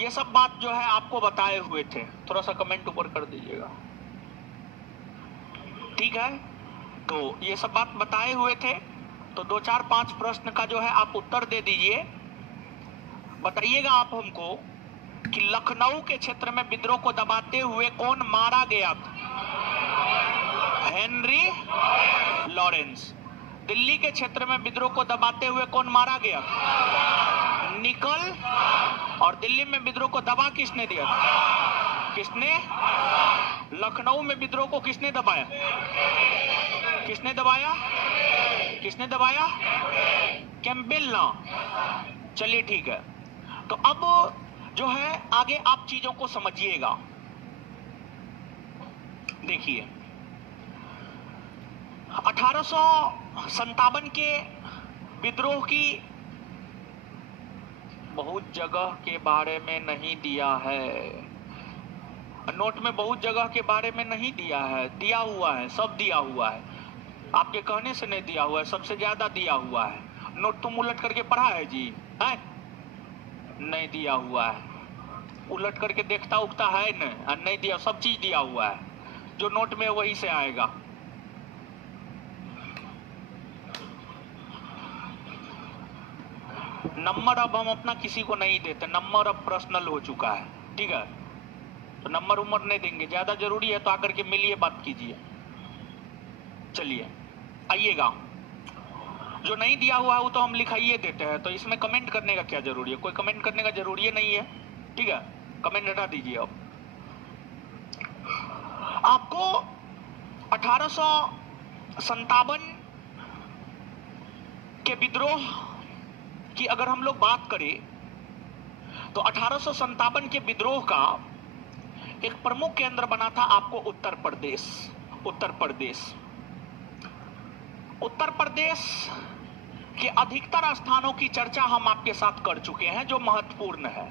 ये सब बात जो है आपको बताए हुए थे, थोड़ा सा कमेंट ऊपर कर दीजिएगा, ठीक है। तो ये सब बात बताए हुए थे, तो 2 4 5 प्रश्न का जो है आप उत्तर दे दीजिए। बताइएगा आप हमको कि लखनऊ के क्षेत्र में विद्रोह को दबाते हुए कौन मारा गया था? Henry Lawrence. दिल्ली के क्षेत्र में विद्रोह को दबाते हुए कौन मारा गया? निकल। और दिल्ली में विद्रोह को दबा किसने दिया? किसने? लखनऊ में विद्रोह को किसने दबाया? किसने दबाया? किसने दबाया? कैंपबेल ना। चलिए ठीक है, तो अब जो है आगे आप चीजों को समझिएगा। देखिए 1857 के विद्रोह की बहुत जगह के बारे में नहीं दिया है, नोट में बहुत जगह के बारे में नहीं दिया है, दिया हुआ है, सब दिया हुआ है, आपके कहने से नहीं दिया हुआ है, सबसे ज्यादा दिया हुआ है। नोट तुम उलट करके पढ़ा है जी? है नहीं दिया हुआ है, उलट करके देखता उगता है नहीं दिया, सब चीज दिया हुआ है, जो नोट में वही से आएगा। नंबर अब हम अपना किसी को नहीं देते, नंबर अब पर्सनल हो चुका है, ठीक है। तो नंबर उम्र नहीं देंगे, ज्यादा जरूरी है तो आकर के मिलिए, बात कीजिए। चलिए आइएगा, जो नहीं दिया हुआ है वो तो हम लिखाइए देते हैं, तो इसमें कमेंट करने का क्या जरूरी है? कोई कमेंट करने का जरूरी नहीं है, ठीक है, कमेंट हटा दीजिए। अब आपको 1857 के विद्रोह की अगर हम लोग बात करें तो 1857 के विद्रोह का एक प्रमुख केंद्र बना था आपको उत्तर प्रदेश। उत्तर प्रदेश, उत्तर प्रदेश के अधिकतर स्थानों की चर्चा हम आपके साथ कर चुके हैं, जो महत्वपूर्ण है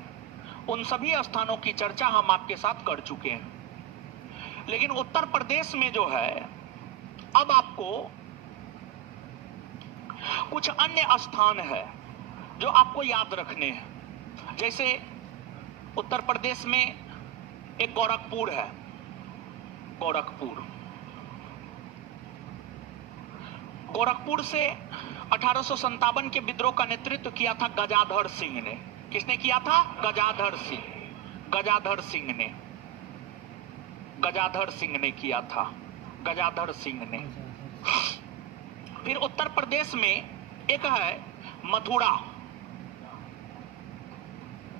उन सभी स्थानों की चर्चा हम आपके साथ कर चुके हैं। लेकिन उत्तर प्रदेश में जो है अब आपको कुछ अन्य स्थान है जो आपको याद रखने हैं। जैसे उत्तर प्रदेश में एक गोरखपुर है, गोरखपुर, गोरखपुर से 1857 के विद्रोह का नेतृत्व किया था गजाधर सिंह ने। किसने किया था? गजाधर सिंह, गजाधर सिंह ने, गजाधर सिंह ने किया था, गजाधर सिंह ने। फिर उत्तर प्रदेश में एक है मथुरा,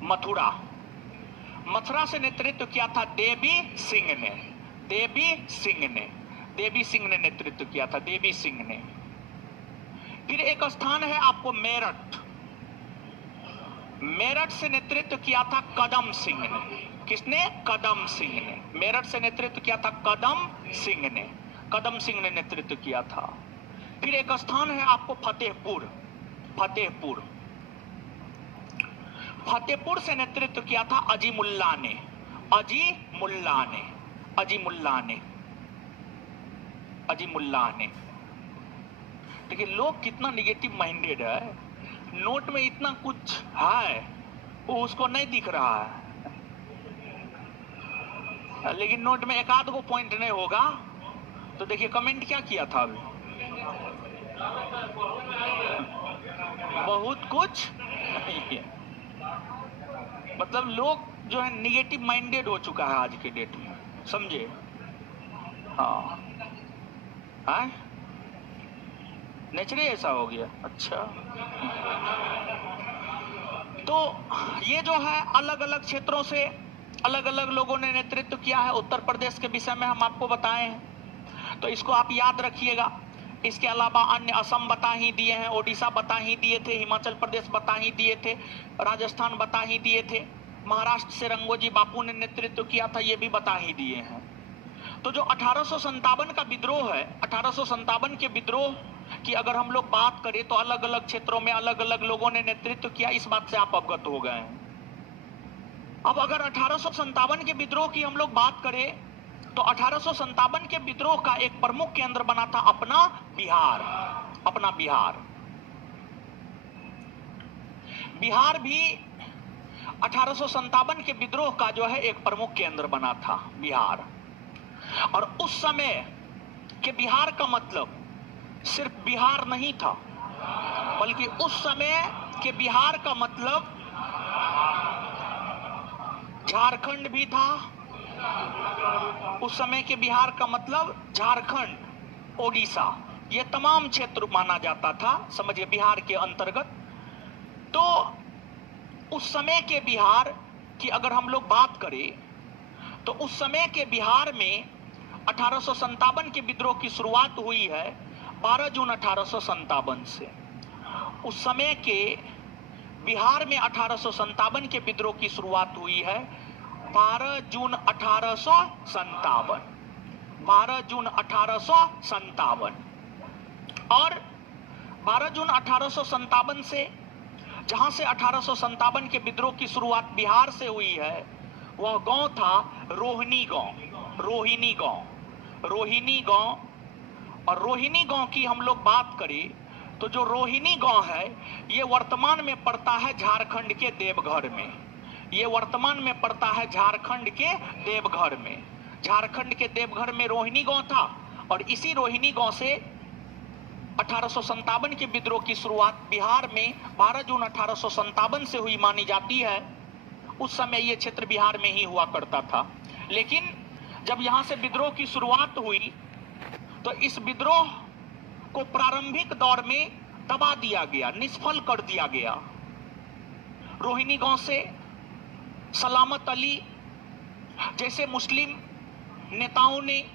मथुरा, मथुरा से नेतृत्व किया था देवी सिंह ने, देवी सिंह ने, देवी सिंह ने नेतृत्व किया था, देवी सिंह ने। फिर एक स्थान है आपको मेरठ, मेरठ से नेतृत्व किया था कदम सिंह ने। किसने? कदम सिंह ने, मेरठ से नेतृत्व किया था कदम सिंह ने, कदम सिंह ने नेतृत्व किया था। फिर एक स्थान है आपको फतेहपुर, फतेहपुर, फतेहपुर से नेतृत्व किया था अजीमुल्ला ने, अजीमुल्ला ने, अजीमुल्ला ने, अजीमुल्ला ने। देखिए लोग कितना निगेटिव माइंडेड है, नोट में इतना कुछ है वो उसको नहीं दिख रहा है, लेकिन नोट में एक आध को पॉइंट नहीं होगा। तो देखिए कमेंट क्या किया था अभी, बहुत कुछ नहीं है। मतलब लोग जो है निगेटिव माइंडेड हो चुका है आज के डेट में, समझे? हाँ, नेचर ऐसा हो गया। अच्छा, तो ये जो है अलग अलग क्षेत्रों से अलग अलग लोगों ने नेतृत्व किया है। उत्तर प्रदेश के विषय में हम आपको बताए हैं, तो इसको आप याद रखिएगा। इसके अलावा अन्य असम बता ही दिए हैं, ओडिशा बता ही दिए थे, हिमाचल प्रदेश बता ही दिए थे, राजस्थान बता ही दिए थे, महाराष्ट्र से रंगोजी बापू ने नेतृत्व किया था, ये भी बता ही दिए हैं। तो जो 1857 का विद्रोह है, 1857 के विद्रोह की अगर हम लोग बात करें तो अलग अलग क्षेत्रों में अलग अलग लोगों ने नेतृत्व किया, इस बात से आप अवगत हो गए हैं। अब अगर 1857 के विद्रोह की हम लोग बात करें तो 1857 के विद्रोह का एक प्रमुख केंद्र बना था अपना बिहार, अपना बिहार। बिहार भी 1857 के विद्रोह का जो है एक प्रमुख केंद्र बना था बिहार। और उस समय के बिहार का मतलब सिर्फ बिहार नहीं था, बल्कि उस समय के बिहार का मतलब झारखंड भी था। उस समय के बिहार का मतलब झारखंड, ओडिशा, ये तमाम क्षेत्र माना जाता था, समझिए बिहार के अंतर्गत। तो उस समय के बिहार की अगर हम लोग बात करें तो उस समय के बिहार में 1857 के विद्रोह की शुरुआत हुई है 12 जून 1857 से। उस समय के बिहार में 1857 के विद्रोह की शुरुआत हुई है 12 जून 1857, 12 जून 1857। और 12 जून 1857 से, जहां से 1857 के विद्रोह की शुरुआत बिहार से हुई है, वह गांव था रोहिणी गांव। रोहिणी गांव, रोहिणी गांव। और रोहिणी गांव की हम लोग बात करें तो जो रोहिणी गांव है ये वर्तमान में पड़ता है झारखंड के देवघर में। ये वर्तमान में पड़ता है झारखंड के देवघर में। झारखंड के देवघर में रोहिणी गांव था। और इसी रोहिणी गांव से 1857 के विद्रोह की शुरुआत बिहार में 12 जून 1857 से हुई मानी जाती है। उस समय यह क्षेत्र बिहार में ही हुआ करता था। लेकिन जब यहां से विद्रोह की शुरुआत हुई तो इस विद्रोह को प्रारंभिक दौर में दबा दिया गया, निष्फल कर दिया गया। रोहिणी गांव से सलामत अली जैसे मुस्लिम नेताओं ने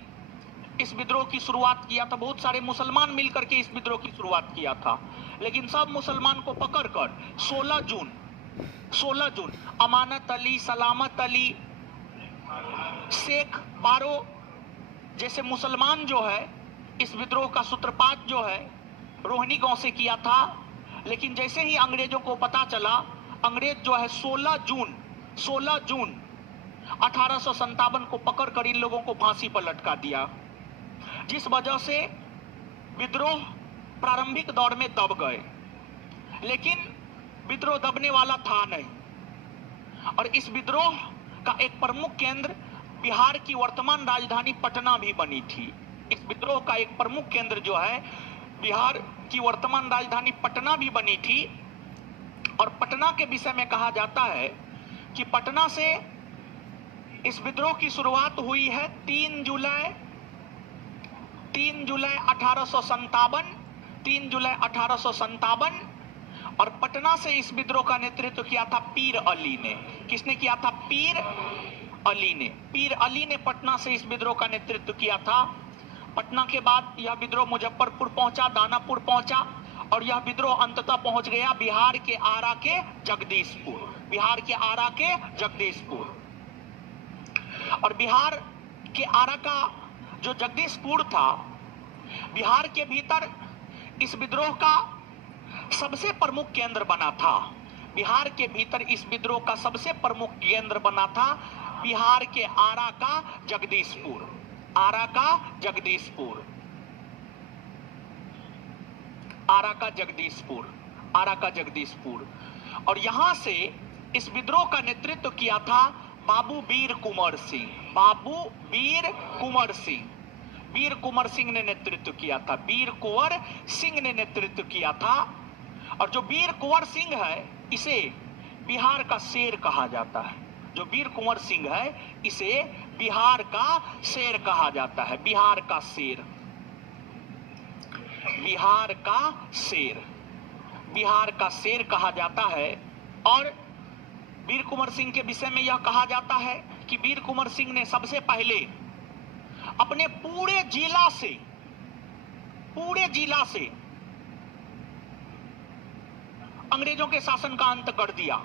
इस विद्रोह की शुरुआत किया था। बहुत सारे मुसलमान मिलकर के इस विद्रोह की शुरुआत किया था। लेकिन सब मुसलमान को पकड़कर 16 जून अमानत अली, सलामत अली, शेख बारो जैसे मुसलमान जो है इस विद्रोह का सूत्रपात जो है रोहिणी गांव से किया था। लेकिन जैसे ही अंग्रेजों को पता चला, अंग्रेज जो है 16 जून 1857 को पकड़कर इन लोगों को फांसी पर लटका दिया, जिस वजह से विद्रोह प्रारंभिक दौर में दब गए। लेकिन विद्रोह दबने वाला था नहीं। और इस विद्रोह का एक प्रमुख केंद्र बिहार की वर्तमान राजधानी पटना भी बनी थी। इस विद्रोह का एक प्रमुख केंद्र जो है बिहार की वर्तमान राजधानी पटना भी बनी थी। और पटना के विषय में कहा जाता है कि पटना से इस विद्रोह की शुरुआत हुई है 3 जुलाई 1857। और पटना से इस विद्रोह का नेतृत्व किया था पीर अली ने। किसने किया था? पीर अली ने। पीर अली ने पटना से इस विद्रोह का नेतृत्व किया था। पटना के बाद यह विद्रोह मुजफ्फरपुर पहुंचा, दानापुर पहुंचा, और यह विद्रोह अंततः पहुंच गया बिहार के आरा के जगदीशपुर। बिहार के आरा के जगदीशपुर। और बिहार के आरा का जो जगदीशपुर था, बिहार के भीतर इस विद्रोह का सबसे प्रमुख केंद्र बना था। बिहार के भीतर इस विद्रोह का सबसे प्रमुख केंद्र बना था बिहार के आरा का जगदीशपुर। आरा का जगदीशपुर, आरा का जगदीशपुर, आरा का जगदीशपुर। और यहां से इस विद्रोह का नेतृत्व किया था बाबू वीर कुंवर सिंह। बाबू वीर कुंवर सिंह, वीर कुंवर सिंह ने नेतृत्व किया था। वीर कुंवर सिंह ने नेतृत्व किया था। और जो वीर कुंवर सिंह है इसे बिहार का शेर कहा जाता है। जो वीर कुंवर सिंह है इसे बिहार का शेर कहा जाता है। बिहार का शेर, बिहार का शेर, बिहार का शेर कहा जाता है। और वीर कुंवर सिंह के विषय में यह कहा जाता है कि वीर कुंवर सिंह ने सबसे पहले अपने पूरे जिला से अंग्रेजों के शासन का अंत कर दिया।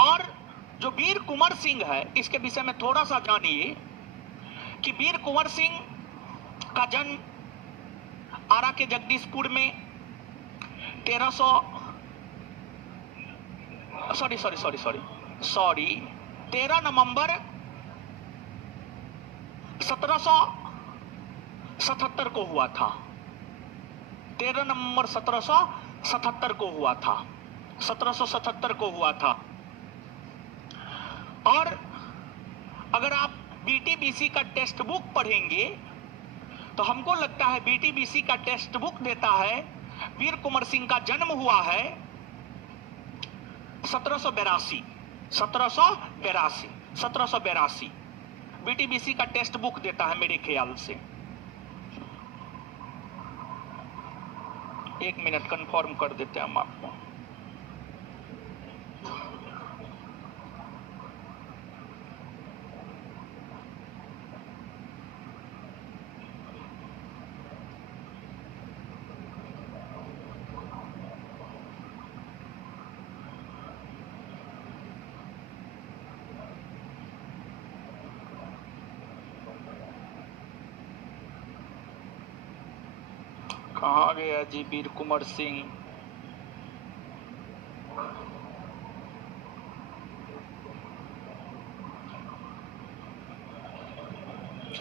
और जो वीर कुंवर सिंह है इसके विषय में थोड़ा सा जानिए कि वीर कुंवर सिंह का जन्म आरा के जगदीशपुर में 13 नवंबर 1777 को हुआ था। 13 नवंबर 1777 को हुआ था। 1777 को हुआ था। और अगर आप बीटीबीसी का टेक्स्ट बुक पढ़ेंगे तो हमको लगता है बीटीबीसी का टेक्स्ट बुक देता है वीर कुंवर सिंह का जन्म हुआ है 1782 बीटीबीसी का टेक्स्ट बुक देता है मेरे ख्याल से। एक मिनट कंफर्म कर देते हैं हम आपको। कहाँ गया जी वीर कुंवर सिंह?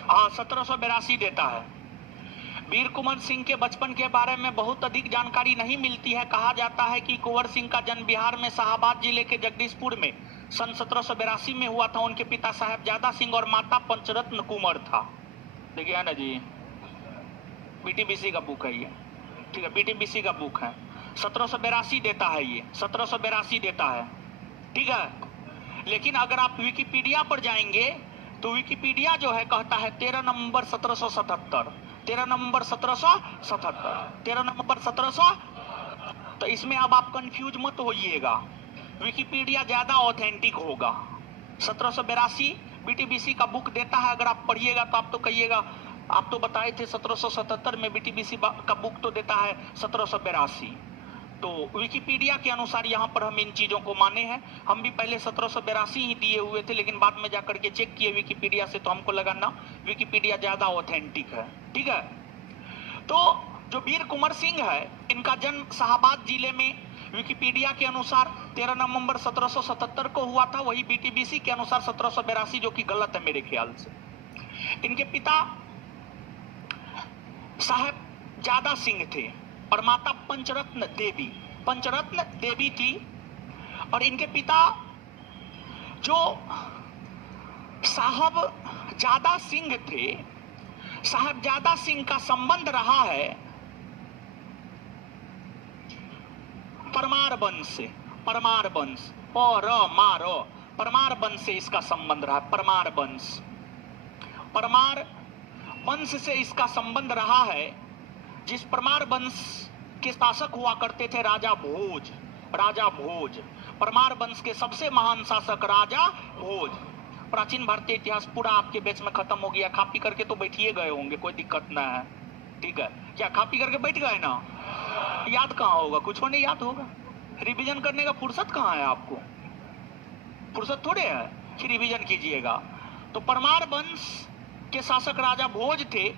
हाँ, 1782 देता है। वीर कुंवर सिंह के बचपन के बारे में बहुत अधिक जानकारी नहीं मिलती है। कहा जाता है कि कुंवर सिंह का जन्म बिहार में शाहाबाद जिले के जगदीशपुर में सन 1782 में हुआ था। उनके पिता साहेबजादा सिंह और माता पंचरत्न कुंवर था। देखिए है ना जी, बीटीबीसी का बुक है ये, ठीक है, बीटीबीसी का बुक है। 1782 देता है ये, 1782 देता है, ठीक है। लेकिन अगर आप विकिपीडिया पर जाएंगे तो विकिपीडिया जो है कहता है 13 नवंबर 1777, 13 नवंबर 1777, 13 नवंबर 1700। तो इसमें अब आप कंफ्यूज मत होइएगा, विकिपीडिया ज्यादा ऑथेंटिक होगा। 1782 बीटीबीसी का बुक देता है। अगर आप पढ़िएगा तो आप तो कहिएगा आप तो बताए थे 1777 में बीटीबीसी का बुक तो देता है 1782। तो विकिपीडिया के अनुसार यहाँ पर हम इन चीजों को माने हैं। हम भी पहले 1782 ही दिए हुए थे, लेकिन बाद में जाकर के चेक किए विकिपीडिया से तो हमको लगा ना विकिपीडिया ज्यादा ऑथेंटिक है, ठीक है। तो जो वीर कुंवर सिंह है, इनका जन्म शाहाबाद जिले में विकिपीडिया के अनुसार 13 नवंबर 1777 को हुआ था। वही बीटीबीसी के अनुसार 1782, जो कि गलत है मेरे ख्याल से। इनके पिता साहेबजादा सिंह थे और माता पंचरत्न देवी थी। और इनके पिता जो साहबजादा सिंह थे, साहबजादा सिंह का संबंध रहा है परमार वंश से। परमार वंश से इसका संबंध रहा। परमार वंश से इसका संबंध रहा है, जिस परमार वंश के शासक हुआ करते थे राजा भोज। परमार वंश के सबसे महान शासक राजा भोज। प्राचीन भारतीय इतिहास पूरा आपके बैच में खत्म हो गया। खा पी करके तो बैठिए गए होंगे, कोई दिक्कत ना है, ठीक है। क्या खा पी करके बैठ गए ना? याद कहाँ होगा, कुछ नहीं याद होगा। रिवीजन करने का फुर्सत कहाँ है आपको? फुर्सत थोड़े है कि रिवीजन कीजिएगा। तो परमार वंश के शासक राजा भोज थे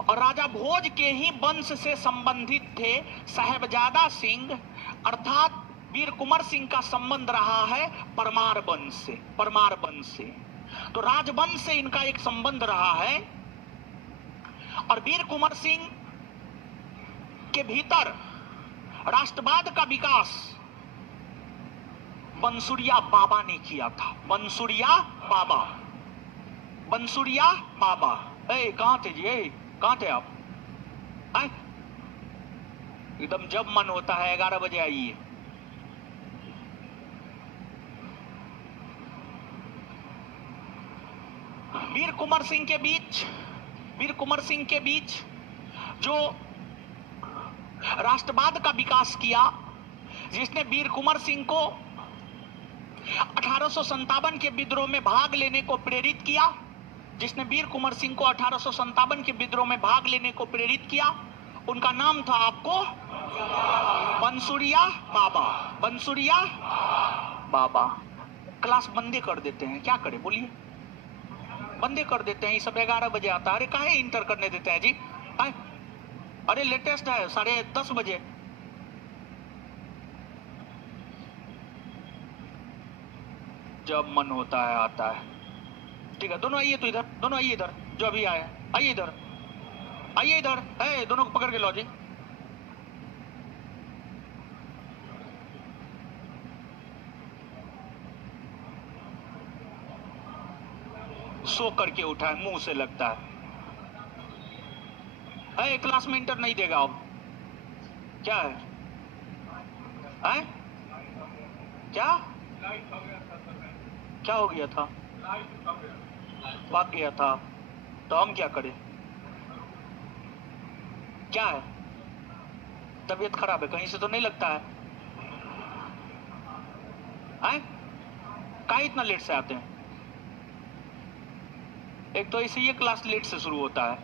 और राजा भोज के ही वंश से संबंधित थे साहेबजादा सिंह, अर्थात वीर कुंवर सिंह का संबंध रहा है परमार वंश से। तो राजवंश से इनका एक संबंध रहा है। और वीर कुंवर सिंह के भीतर राष्ट्रवाद का विकास बंसुरिया बाबा ने किया था। बंसुरिया बाबा। कहाँ थे जी? कहाँ थे आप? एकदम जब मन होता है 11 बजे आइए। वीर कुंवर सिंह के बीच जो राष्ट्रवाद का विकास किया, जिसने वीर कुंवर सिंह को 1857 के विद्रोह में भाग लेने को प्रेरित किया, उनका नाम था आपको बंसुरिया बाबा। क्लास बंदे कर देते हैं, क्या करें बोलिए, बंदे कर देते हैं। ये सब 11 बजे आता है। अरे काहे इंटर करने देते हैं जी? अरे लेटेस्ट है 10:30 बजे। जब मन होता है आता है, ठीक है। दोनों आइए तो इधर, दोनों आइए इधर, जो अभी आए आइए इधर, दोनों को पकड़ के लो जी। सो करके उठा है, मुंह से लगता है। क्लास में इंटर नहीं देगा अब, क्या है? क्या क्या हो गया था? भाग गया था, तो हम क्या करें? क्या है? तबीयत खराब है, कहीं से तो नहीं लगता है? कहाँ इतना लेट से आते हैं? एक तो इसे ये क्लास लेट से शुरू होता है।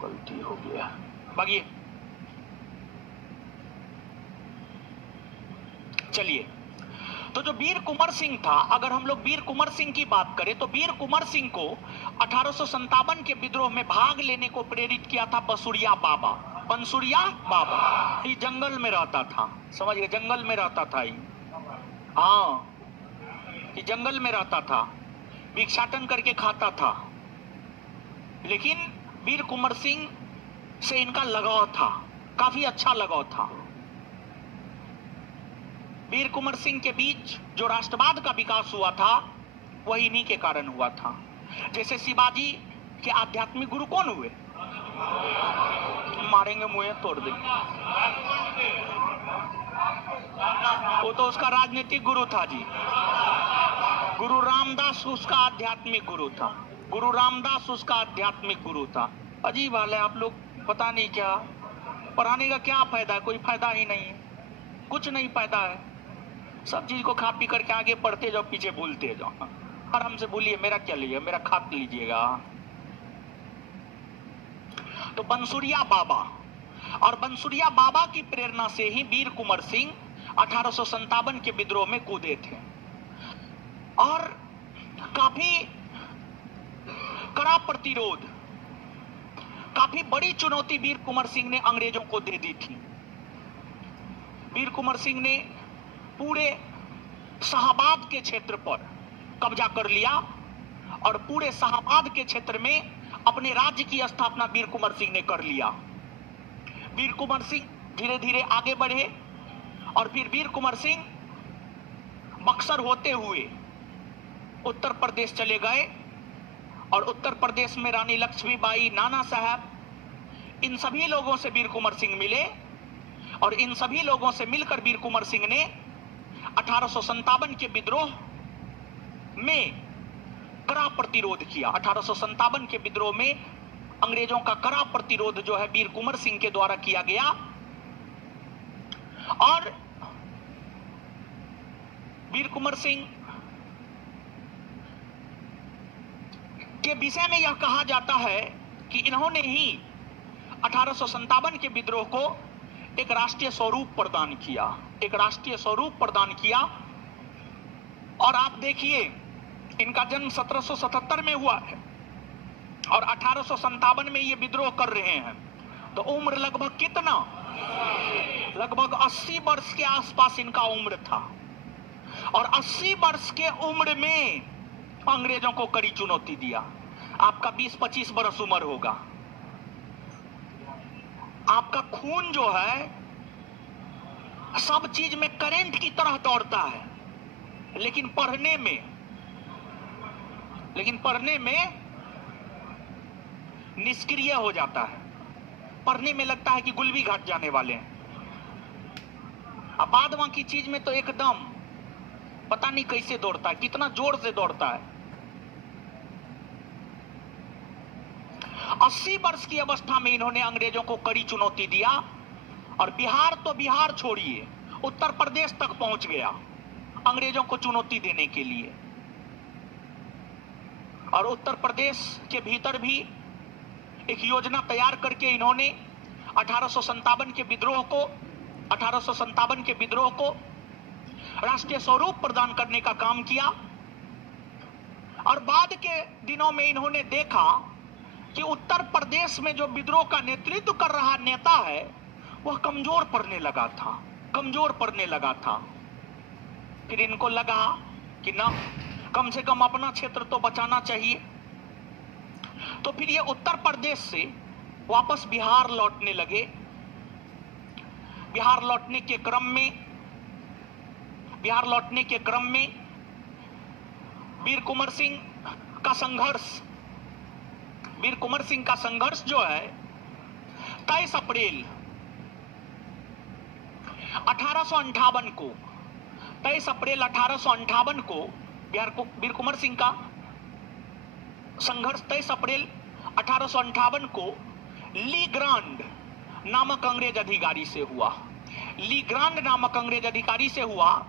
गलती हो गया, भागिए। चलिए, तो जो वीर कुंवर सिंह था, अगर हम लोग वीर कुंवर सिंह की बात करें तो वीर कुंवर सिंह को 1857 के विद्रोह में भाग लेने को प्रेरित किया था बंसुरिया बाबा। बंसुरिया बाबा ये जंगल में रहता था, समझ गए? जंगल में रहता था ये, हाँ, ये जंगल में रहता था, भिक्षाटन करके खाता था। लेकिन वीर कुंवर सिंह से इनका लगाव था, काफी अच्छा लगाव था। वीर कुंवर सिंह के बीच जो राष्ट्रवाद का विकास हुआ था वही इन्हीं के कारण हुआ था। जैसे शिवाजी के आध्यात्मिक गुरु कौन हुए? मारेंगे, मुंह तोड़ देंगे। वो तो उसका राजनीतिक गुरु था जी। गुरु रामदास उसका आध्यात्मिक गुरु था। गुरु रामदास उसका आध्यात्मिक गुरु था। अजीब हाल है, आप लोग पता नहीं क्या पढ़ाने का क्या फायदा है? कोई फायदा ही नहीं है, कुछ नहीं फायदा है। सब चीज को खा पी करके आगे बढ़ते जाओ, पीछे भूलते जाओ। आराम से बोलिए, मेरा क्या लीजिए, मेरा खा लीजिएगा। तो बंसुरिया बाबा, और बंसुरिया बाबा की प्रेरणा से ही वीर कुंवर सिंह 1857 के विद्रोह में कूदे थे। और काफी कड़ा प्रतिरोध, काफी बड़ी चुनौती वीर कुंवर सिंह ने अंग्रेजों को दे दी थी। वीर कुंवर सिंह ने पूरे शाहाबाद के क्षेत्र पर कब्जा कर लिया और पूरे शाहाबाद के क्षेत्र में अपने राज्य की स्थापना वीर कुंवर सिंह ने कर लिया। वीर कुंवर सिंह धीरे धीरे आगे बढ़े और फिर वीर कुंवर सिंह बक्सर होते हुए उत्तर प्रदेश चले गए और उत्तर प्रदेश में रानी लक्ष्मीबाई, नाना साहब, इन सभी लोगों से वीर कुंवर सिंह मिले और इन सभी लोगों से मिलकर वीर कुंवर सिंह ने 1857 के विद्रोह में कड़ा प्रतिरोध किया। 1857 के विद्रोह में अंग्रेजों का कड़ा प्रतिरोध जो है वीर कुंवर सिंह के द्वारा किया गया। और वीर कुंवर सिंह के विषय में यह कहा जाता है कि इन्होंने ही 1857 के विद्रोह को एक राष्ट्रीय स्वरूप प्रदान किया, एक राष्ट्रीय स्वरूप प्रदान किया। और आप देखिए, इनका जन्म 1777 में हुआ है और 1857 में ये विद्रोह कर रहे हैं, तो उम्र लगभग कितना? लगभग 80 वर्ष के आसपास इनका उम्र था। और 80 वर्ष के उम्र में अंग्रेजों को कड़ी चुनौती दिया। आपका 20-25 वर्ष उम्र होगा, आपका खून जो है सब चीज में करंट की तरह दौड़ता है, लेकिन पढ़ने में निष्क्रिय हो जाता है। पढ़ने में लगता है कि गुलबी घाट जाने वाले हैं। अब बाद बाकी चीज में तो एकदम पता नहीं कैसे दौड़ता है, कितना जोर से दौड़ता है। 80 वर्ष की अवस्था में इन्होंने अंग्रेजों को कड़ी चुनौती दिया और बिहार तो बिहार छोड़िए, उत्तर प्रदेश तक पहुंच गया अंग्रेजों को चुनौती देने के लिए। और उत्तर प्रदेश के भीतर भी एक योजना तैयार करके इन्होंने 1857 के विद्रोह को राष्ट्रीय स्वरूप प्रदान करने का काम किया। और बाद के दिनों में इन्होंने देखा कि उत्तर प्रदेश में जो विद्रोह का नेतृत्व कर रहा नेता है वह कमजोर पड़ने लगा था। फिर इनको लगा कि ना, कम से कम अपना क्षेत्र तो बचाना चाहिए। तो फिर ये उत्तर प्रदेश से वापस बिहार लौटने लगे। बिहार लौटने के क्रम में वीर कुंवर सिंह का संघर्ष, वीर कुंवर सिंह का संघर्ष जो है 23 अप्रैल 1858 को, 23 अप्रैल 1858 को वीर कुंवर सिंह का संघर्ष 23 अप्रैल 1858 को ली ग्रांड नामक अंग्रेज अधिकारी से हुआ। ली ग्रांड नामक अंग्रेज अधिकारी से हुआ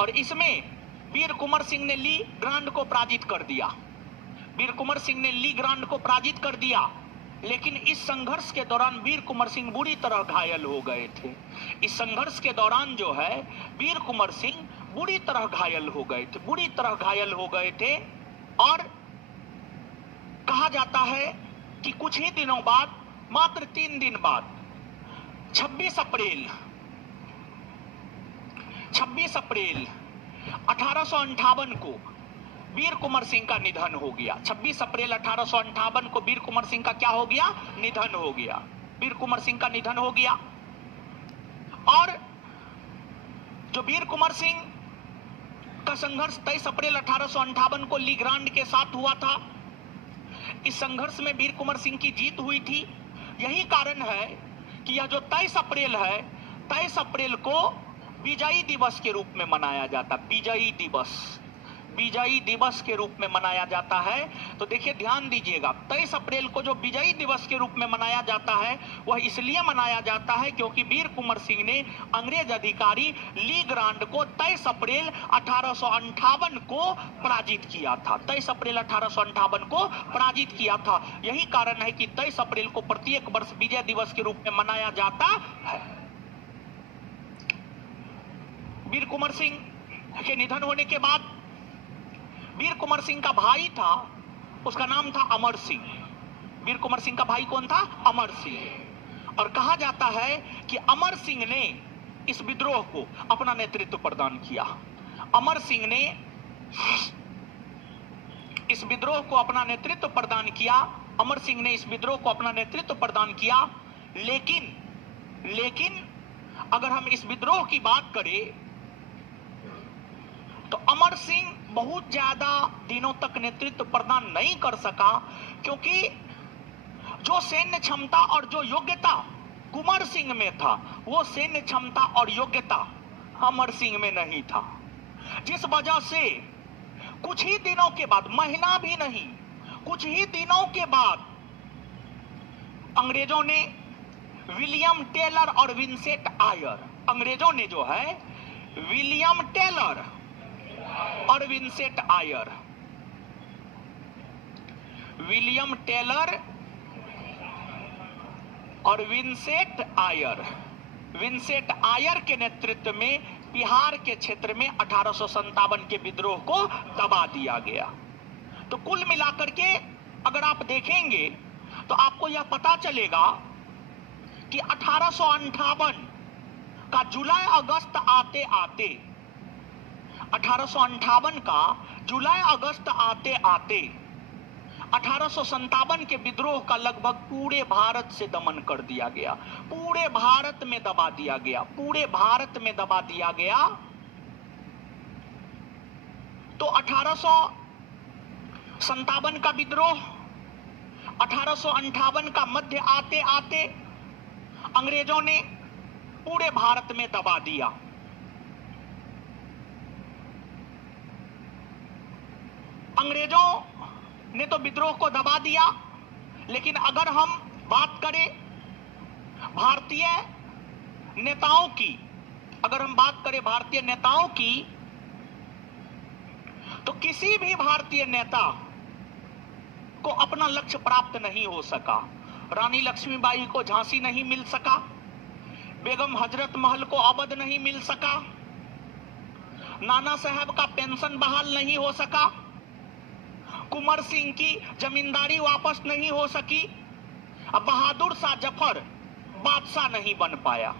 और इसमें वीर कुंवर सिंह ने ली ग्रांड को पराजित कर दिया। वीर कुंवर सिंह ने ली ग्रांड को पराजित कर दिया, लेकिन इस संघर्ष के दौरान वीर कुंवर सिंह बुरी तरह घायल हो गए थे। इस संघर्ष के दौरान जो है वीर कुंवर सिंह बुरी तरह घायल हो गए थे, बुरी तरह घायल हो गए थे। और कहा जाता है कि कुछ ही दिनों बाद, मात्र 3 दिन बाद 26 अप्रैल 1858 को वीर कुंवर सिंह का निधन हो गया। 26 अप्रैल 1858 को वीर कुंवर सिंह का क्या हो गया? निधन हो गया। वीर कुंवर सिंह का निधन हो गया। और जो वीर कुंवर सिंह का संघर्ष 23 अप्रैल 1858 को ली ग्रांड के साथ हुआ था, इस संघर्ष में वीर कुंवर सिंह की जीत हुई थी। यही कारण है कि यह जो 23 अप्रैल है, 23 अप्रैल को विजयी दिवस के रूप में मनाया जाता, विजयी दिवस के रूप में मनाया जाता है। तो देखिए, ध्यान दीजिएगा, 23 अप्रैल को जो विजयी दिवस के रूप में मनाया जाता है वह इसलिए मनाया जाता है क्योंकि वीर कुंवर सिंह ने अंग्रेज अधिकारी ली ग्रांड को 23 अप्रैल 1858 को पराजित किया था। 23 अप्रैल 1858 को पराजित किया था। यही कारण है कि 23 अप्रैल को प्रत्येक वर्ष विजय दिवस के रूप में मनाया जाता है। वीर कुंवर सिंह के निधन होने के बाद वीर कुंवर सिंह का भाई था, उसका नाम था अमर सिंह। वीर कुंवर सिंह का भाई कौन था? अमर सिंह। और कहा जाता है कि अमर सिंह ने इस विद्रोह को अपना नेतृत्व प्रदान किया। अमर सिंह ने इस विद्रोह को अपना नेतृत्व प्रदान किया। अमर सिंह ने इस विद्रोह को अपना नेतृत्व प्रदान किया। लेकिन अगर हम इस विद्रोह की बात करें तो अमर सिंह बहुत ज्यादा दिनों तक नेतृत्व प्रदान नहीं कर सका, क्योंकि जो सैन्य क्षमता और जो योग्यता कुंवर सिंह में था, वो सैन्य क्षमता और योग्यता अमर सिंह में नहीं था। जिस वजह से कुछ ही दिनों के बाद, महीना भी नहीं, कुछ ही दिनों के बाद अंग्रेजों ने विलियम टेलर और विंसेंट आयर, अंग्रेजों ने जो है विलियम टेलर और विंसेंट आयर, विलियम टेलर और विंसेंट आयर के नेतृत्व में बिहार के क्षेत्र में 1857 के विद्रोह को दबा दिया गया। तो कुल मिलाकर के अगर आप देखेंगे तो आपको यह पता चलेगा कि 1858 का जुलाई अगस्त आते आते 1858 का जुलाई अगस्त आते आते 1857 के विद्रोह का लगभग पूरे भारत से दमन कर दिया गया, पूरे भारत में दबा दिया गया, पूरे भारत में दबा दिया गया। तो 1857 का विद्रोह 1858 का मध्य आते आते अंग्रेजों ने पूरे भारत में दबा दिया। अंग्रेजों ने तो विद्रोह को दबा दिया, लेकिन अगर हम बात करें भारतीय नेताओं की, अगर हम बात करें भारतीय नेताओं की, तो किसी भी भारतीय नेता को अपना लक्ष्य प्राप्त नहीं हो सका। रानी लक्ष्मीबाई को झांसी नहीं मिल सका, बेगम हजरत महल को अवध नहीं मिल सका, नाना साहब का पेंशन बहाल नहीं हो सका, कुंवर सिंह की जमींदारी वापस नहीं हो सकी, अब बहादुर शाह जफर बादशाह नहीं बन पाया,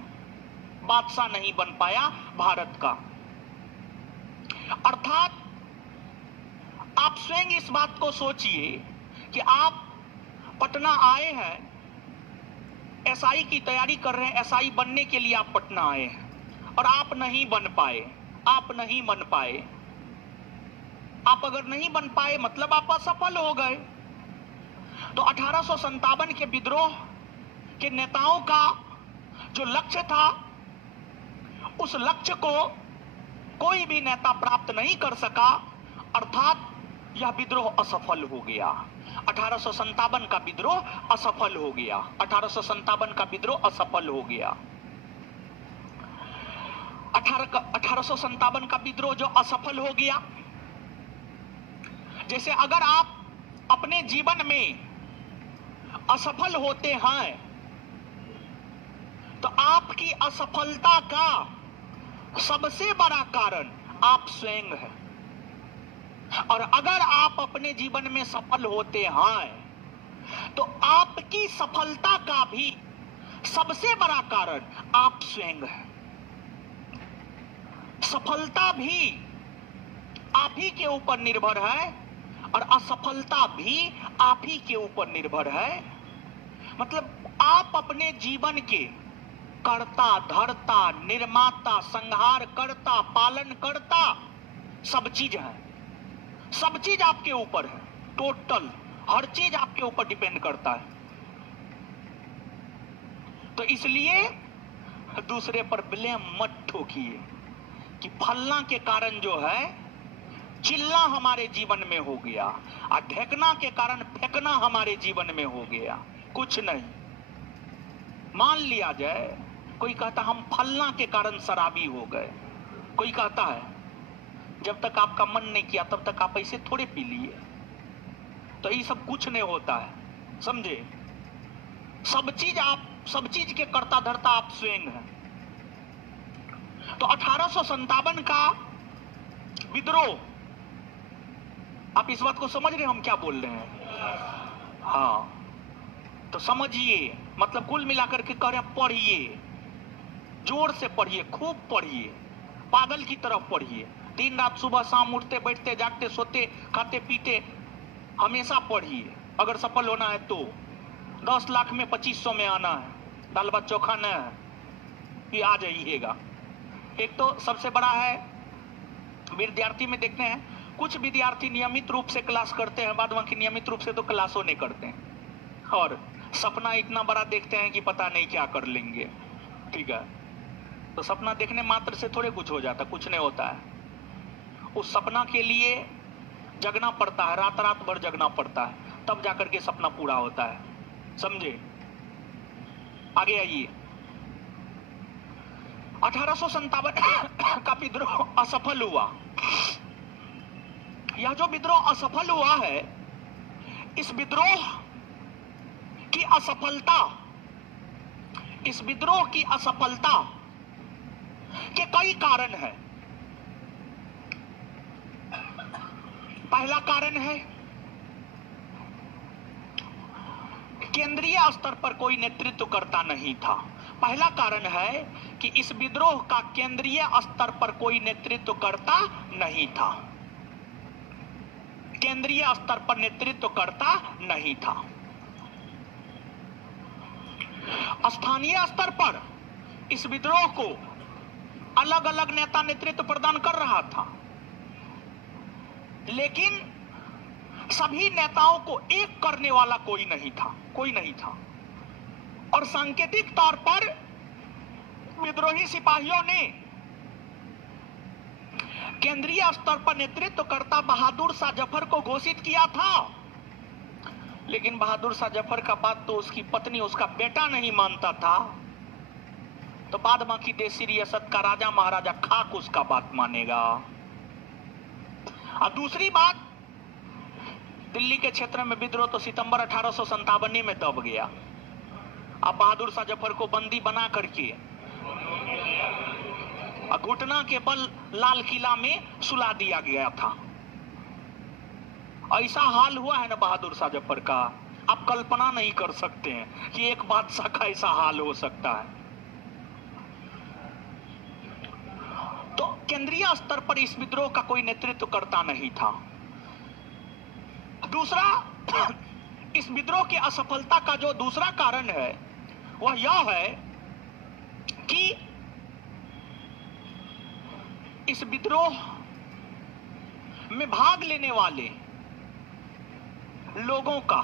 बादशाह नहीं बन पाया भारत का। अर्थात आप स्वयं इस बात को सोचिए कि आप पटना आए हैं, एसआई की तैयारी कर रहे हैं, एसआई बनने के लिए आप पटना आए हैं और आप नहीं बन पाए, आप नहीं बन पाए। आप अगर नहीं बन पाए मतलब आप असफल हो गए। तो 1857 के विद्रोह के नेताओं का जो लक्ष्य था, उस लक्ष्य को कोई भी नेता प्राप्त नहीं कर सका, अर्थात यह विद्रोह असफल हो गया। 1857 का विद्रोह असफल हो गया। 1857 का विद्रोह असफल हो गया। 1857 का विद्रोह जो असफल हो गया, जैसे अगर आप अपने जीवन में असफल होते हैं तो आपकी असफलता का सबसे बड़ा कारण आप स्वयं हैं। और अगर आप अपने जीवन में सफल होते हैं तो आपकी सफलता का भी सबसे बड़ा कारण आप स्वयं हैं। सफलता भी आप ही के ऊपर निर्भर है और असफलता भी आप ही के ऊपर निर्भर है। मतलब आप अपने जीवन के कर्ता, धर्ता, निर्माता, संहार करता, पालन करता, सब चीज है। सब चीज आपके ऊपर है। टोटल हर चीज आपके ऊपर डिपेंड करता है। तो इसलिए दूसरे पर ब्लेम मत ठोकिए कि फलना के कारण जो है चिल्ला हमारे जीवन में हो गया और ढेकना के कारण फेंकना हमारे जीवन में हो गया। कुछ नहीं। मान लिया जाए, कोई कहता हम फलना के कारण शराबी हो गए, कोई कहता है जब तक आपका मन नहीं किया तब तक आप ऐसे थोड़े पी लिए। तो ये सब कुछ नहीं होता है, समझे। सब चीज के कर्ता धर्ता आप स्वयं हैं। तो 1857 का विद्रोह, आप इस बात को समझ रहे हैं हम क्या बोल रहे हैं? हाँ, तो समझिए। मतलब कुल मिलाकर के कह रहे हैं पढ़िए, जोर से पढ़िए, खूब पढ़िए, पागल की तरफ पढ़िए। दिन रात सुबह शाम उठते बैठते जागते सोते खाते पीते हमेशा पढ़िए। अगर सफल होना है तो 10 लाख में 2500 में आना है, दाल भात चोखा न है, ये आ जाइएगा। एक तो सबसे बड़ा है विद्यार्थी में देखते हैं, कुछ विद्यार्थी नियमित रूप से क्लास करते हैं, बाद बाकी नियमित रूप से तो क्लासों नहीं करते हैं और सपना इतना बड़ा देखते हैं कि पता नहीं क्या कर लेंगे। ठीक है, तो सपना देखने मात्र से थोड़े कुछ हो जाता, कुछ नहीं होता है। उस सपना के लिए जगना पड़ता है, रात रात भर जगना पड़ता है, तब जाकर के सपना पूरा होता है, समझे। आगे आइए। 1857 का विद्रोह असफल हुआ। यह जो विद्रोह असफल हुआ है, इस विद्रोह की असफलता, इस विद्रोह की असफलता के कई कारण हैं। पहला कारण है केंद्रीय स्तर पर कोई नेतृत्व करता नहीं था। पहला कारण है कि इस विद्रोह का केंद्रीय स्तर पर कोई नेतृत्व करता नहीं था। केंद्रीय स्तर पर नेतृत्व करता नहीं था। स्थानीय स्तर पर इस विद्रोह को अलग अलग नेता नेतृत्व प्रदान कर रहा था, लेकिन सभी नेताओं को एक करने वाला कोई नहीं था। और सांकेतिक तौर पर विद्रोही सिपाहियों ने केंद्रीय स्तर पर नेतृत्वकर्ता बहादुर शाह जफर को घोषित किया था, लेकिन बहादुर शाह जफर का बात तो उसकी पत्नी, उसका बेटा नहीं मानता था। तो बाद बाकी देशी रियासत का राजा महाराजा खाक उसका बात मानेगा। और दूसरी बात, दिल्ली के क्षेत्र में विद्रोह तो सितंबर 1857 में दब गया। अब बहादुर शाह जफर को बंदी बना करके घुटना के बल लाल किला में सुला दिया गया था। ऐसा हाल हुआ है ना बहादुर शाह जफर का, आप कल्पना नहीं कर सकते हैं कि एक बादशाह का ऐसा हाल हो सकता है। तो केंद्रीय स्तर पर इस विद्रोह का कोई नेतृत्व करता नहीं था। दूसरा, इस विद्रोह की असफलता का जो दूसरा कारण है वह यह है कि इस विद्रोह में भाग लेने वाले लोगों का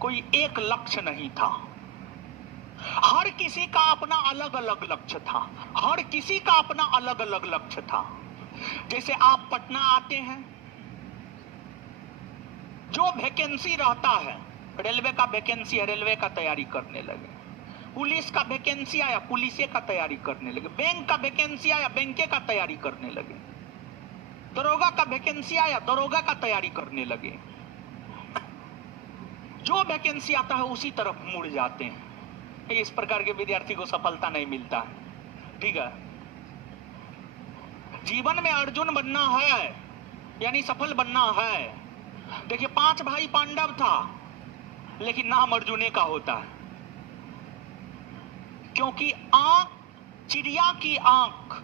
कोई एक लक्ष्य नहीं था। हर किसी का अपना अलग अलग लक्ष्य था। हर किसी का अपना अलग अलग लक्ष्य था। जैसे आप पटना आते हैं, जो वैकेंसी रहता है, रेलवे का वैकेंसी है, रेलवे का तैयारी करने लगे। पुलिस का वैकेंसी आया, पुलिस का तैयारी करने लगे। बैंक का वैकेंसी आया, बैंक का तैयारी करने लगे। दरोगा का वैकेंसी आया, दरोगा का तैयारी करने लगे। जो वैकेंसी आता है उसी तरफ मुड़ जाते हैं। इस प्रकार के विद्यार्थी को सफलता नहीं मिलता। ठीक है, जीवन में अर्जुन बनना है, यानी सफल बनना है। देखिए, 5 भाई पांडव था, लेकिन नाम अर्जुने का होता है, क्योंकि आंख, चिड़िया की आंख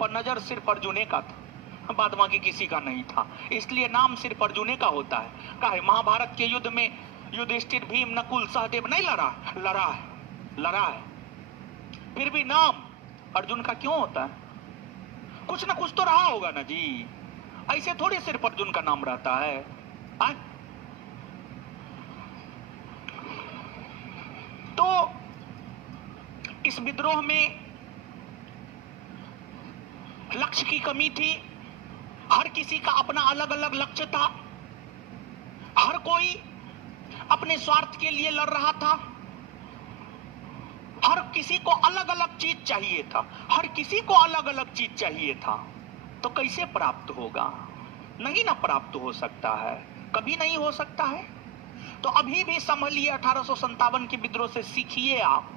पर नजर सिर्फ अर्जुने का था, बाद बाकी किसी का नहीं था। इसलिए नाम सिर्फ अर्जुने का होता है। काहे महाभारत के युद्ध में युधिष्ठिर, भीम, नकुल, सहदेव नहीं लड़ा है, फिर भी नाम अर्जुन का क्यों होता है? कुछ ना कुछ तो रहा होगा ना जी। ऐसे थोड़ी सिर्फ अर्जुन का नाम रहता है। तो इस विद्रोह में लक्ष्य की कमी थी। हर किसी का अपना अलग अलग लक्ष्य था। हर कोई अपने स्वार्थ के लिए लड़ रहा था। हर किसी को अलग अलग चीज चाहिए था। हर किसी को अलग अलग चीज चाहिए था। तो कैसे प्राप्त होगा? नहीं ना प्राप्त हो सकता है, कभी नहीं हो सकता है। तो अभी भी संभलिए, 1857 के विद्रोह से सीखिए आप।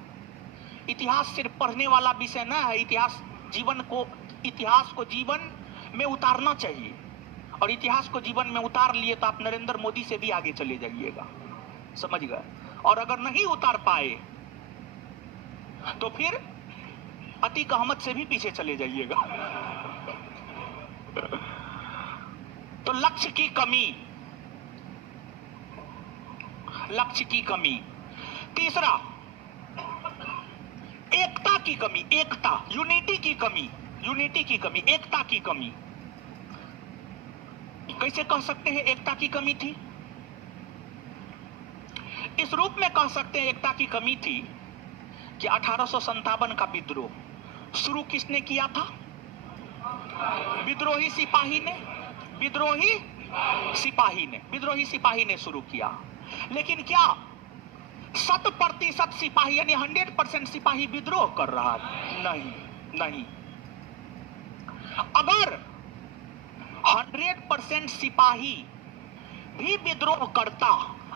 इतिहास सिर्फ पढ़ने वाला विषय न है। इतिहास को जीवन में उतारना चाहिए, और इतिहास को जीवन में उतार लिए तो आप नरेंद्र मोदी से भी आगे चले जाइएगा, समझ गए। और अगर नहीं उतार पाए तो फिर अतीक अहमद से भी पीछे चले जाइएगा। तो लक्ष्य की कमी। तीसरा, एकता की कमी, यूनिटी की कमी, एकता की कमी। कैसे कह सकते हैं एकता की कमी थी? इस रूप में कह सकते हैं एकता की कमी थी कि 1857 का विद्रोह शुरू किसने किया था? विद्रोही सिपाही ने शुरू किया। लेकिन क्या 100% सिपाही, यानी 100% सिपाही विद्रोह कर रहा? नहीं। अगर 100% सिपाही भी विद्रोह करता,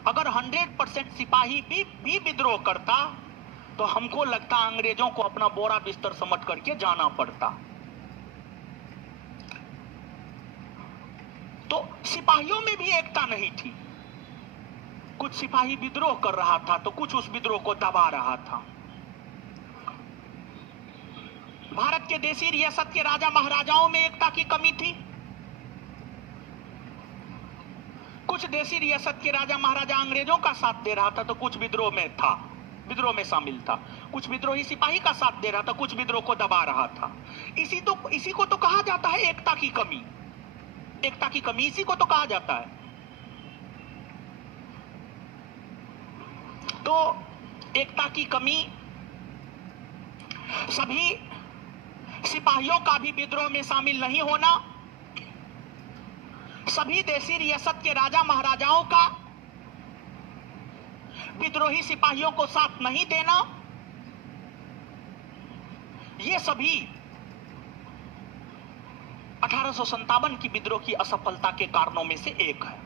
अगर 100% सिपाही भी विद्रोह करता, तो हमको लगता अंग्रेजों को अपना बोरा बिस्तर समेट करके जाना पड़ता। तो सिपाहियों में भी एकता नहीं थी। कुछ सिपाही विद्रोह कर रहा था तो कुछ उस विद्रोह को दबा रहा था। भारत के देशी रियासत के राजा महाराजाओं में एकता की कमी थी। कुछ देशी रियासत के राजा महाराजा अंग्रेजों का साथ दे रहा था तो कुछ विद्रोह में शामिल था। कुछ विद्रोही सिपाही का साथ दे रहा था, कुछ विद्रोह को दबा रहा था। इसी को तो कहा जाता है एकता की कमी। एकता की कमी इसी को तो कहा जाता है। तो एकता की कमी, सभी सिपाहियों का भी विद्रोह में शामिल नहीं होना, सभी देशी रियासत के राजा महाराजाओं का विद्रोही सिपाहियों को साथ नहीं देना, ये सभी 1857 की विद्रोह की असफलता के कारणों में से एक है।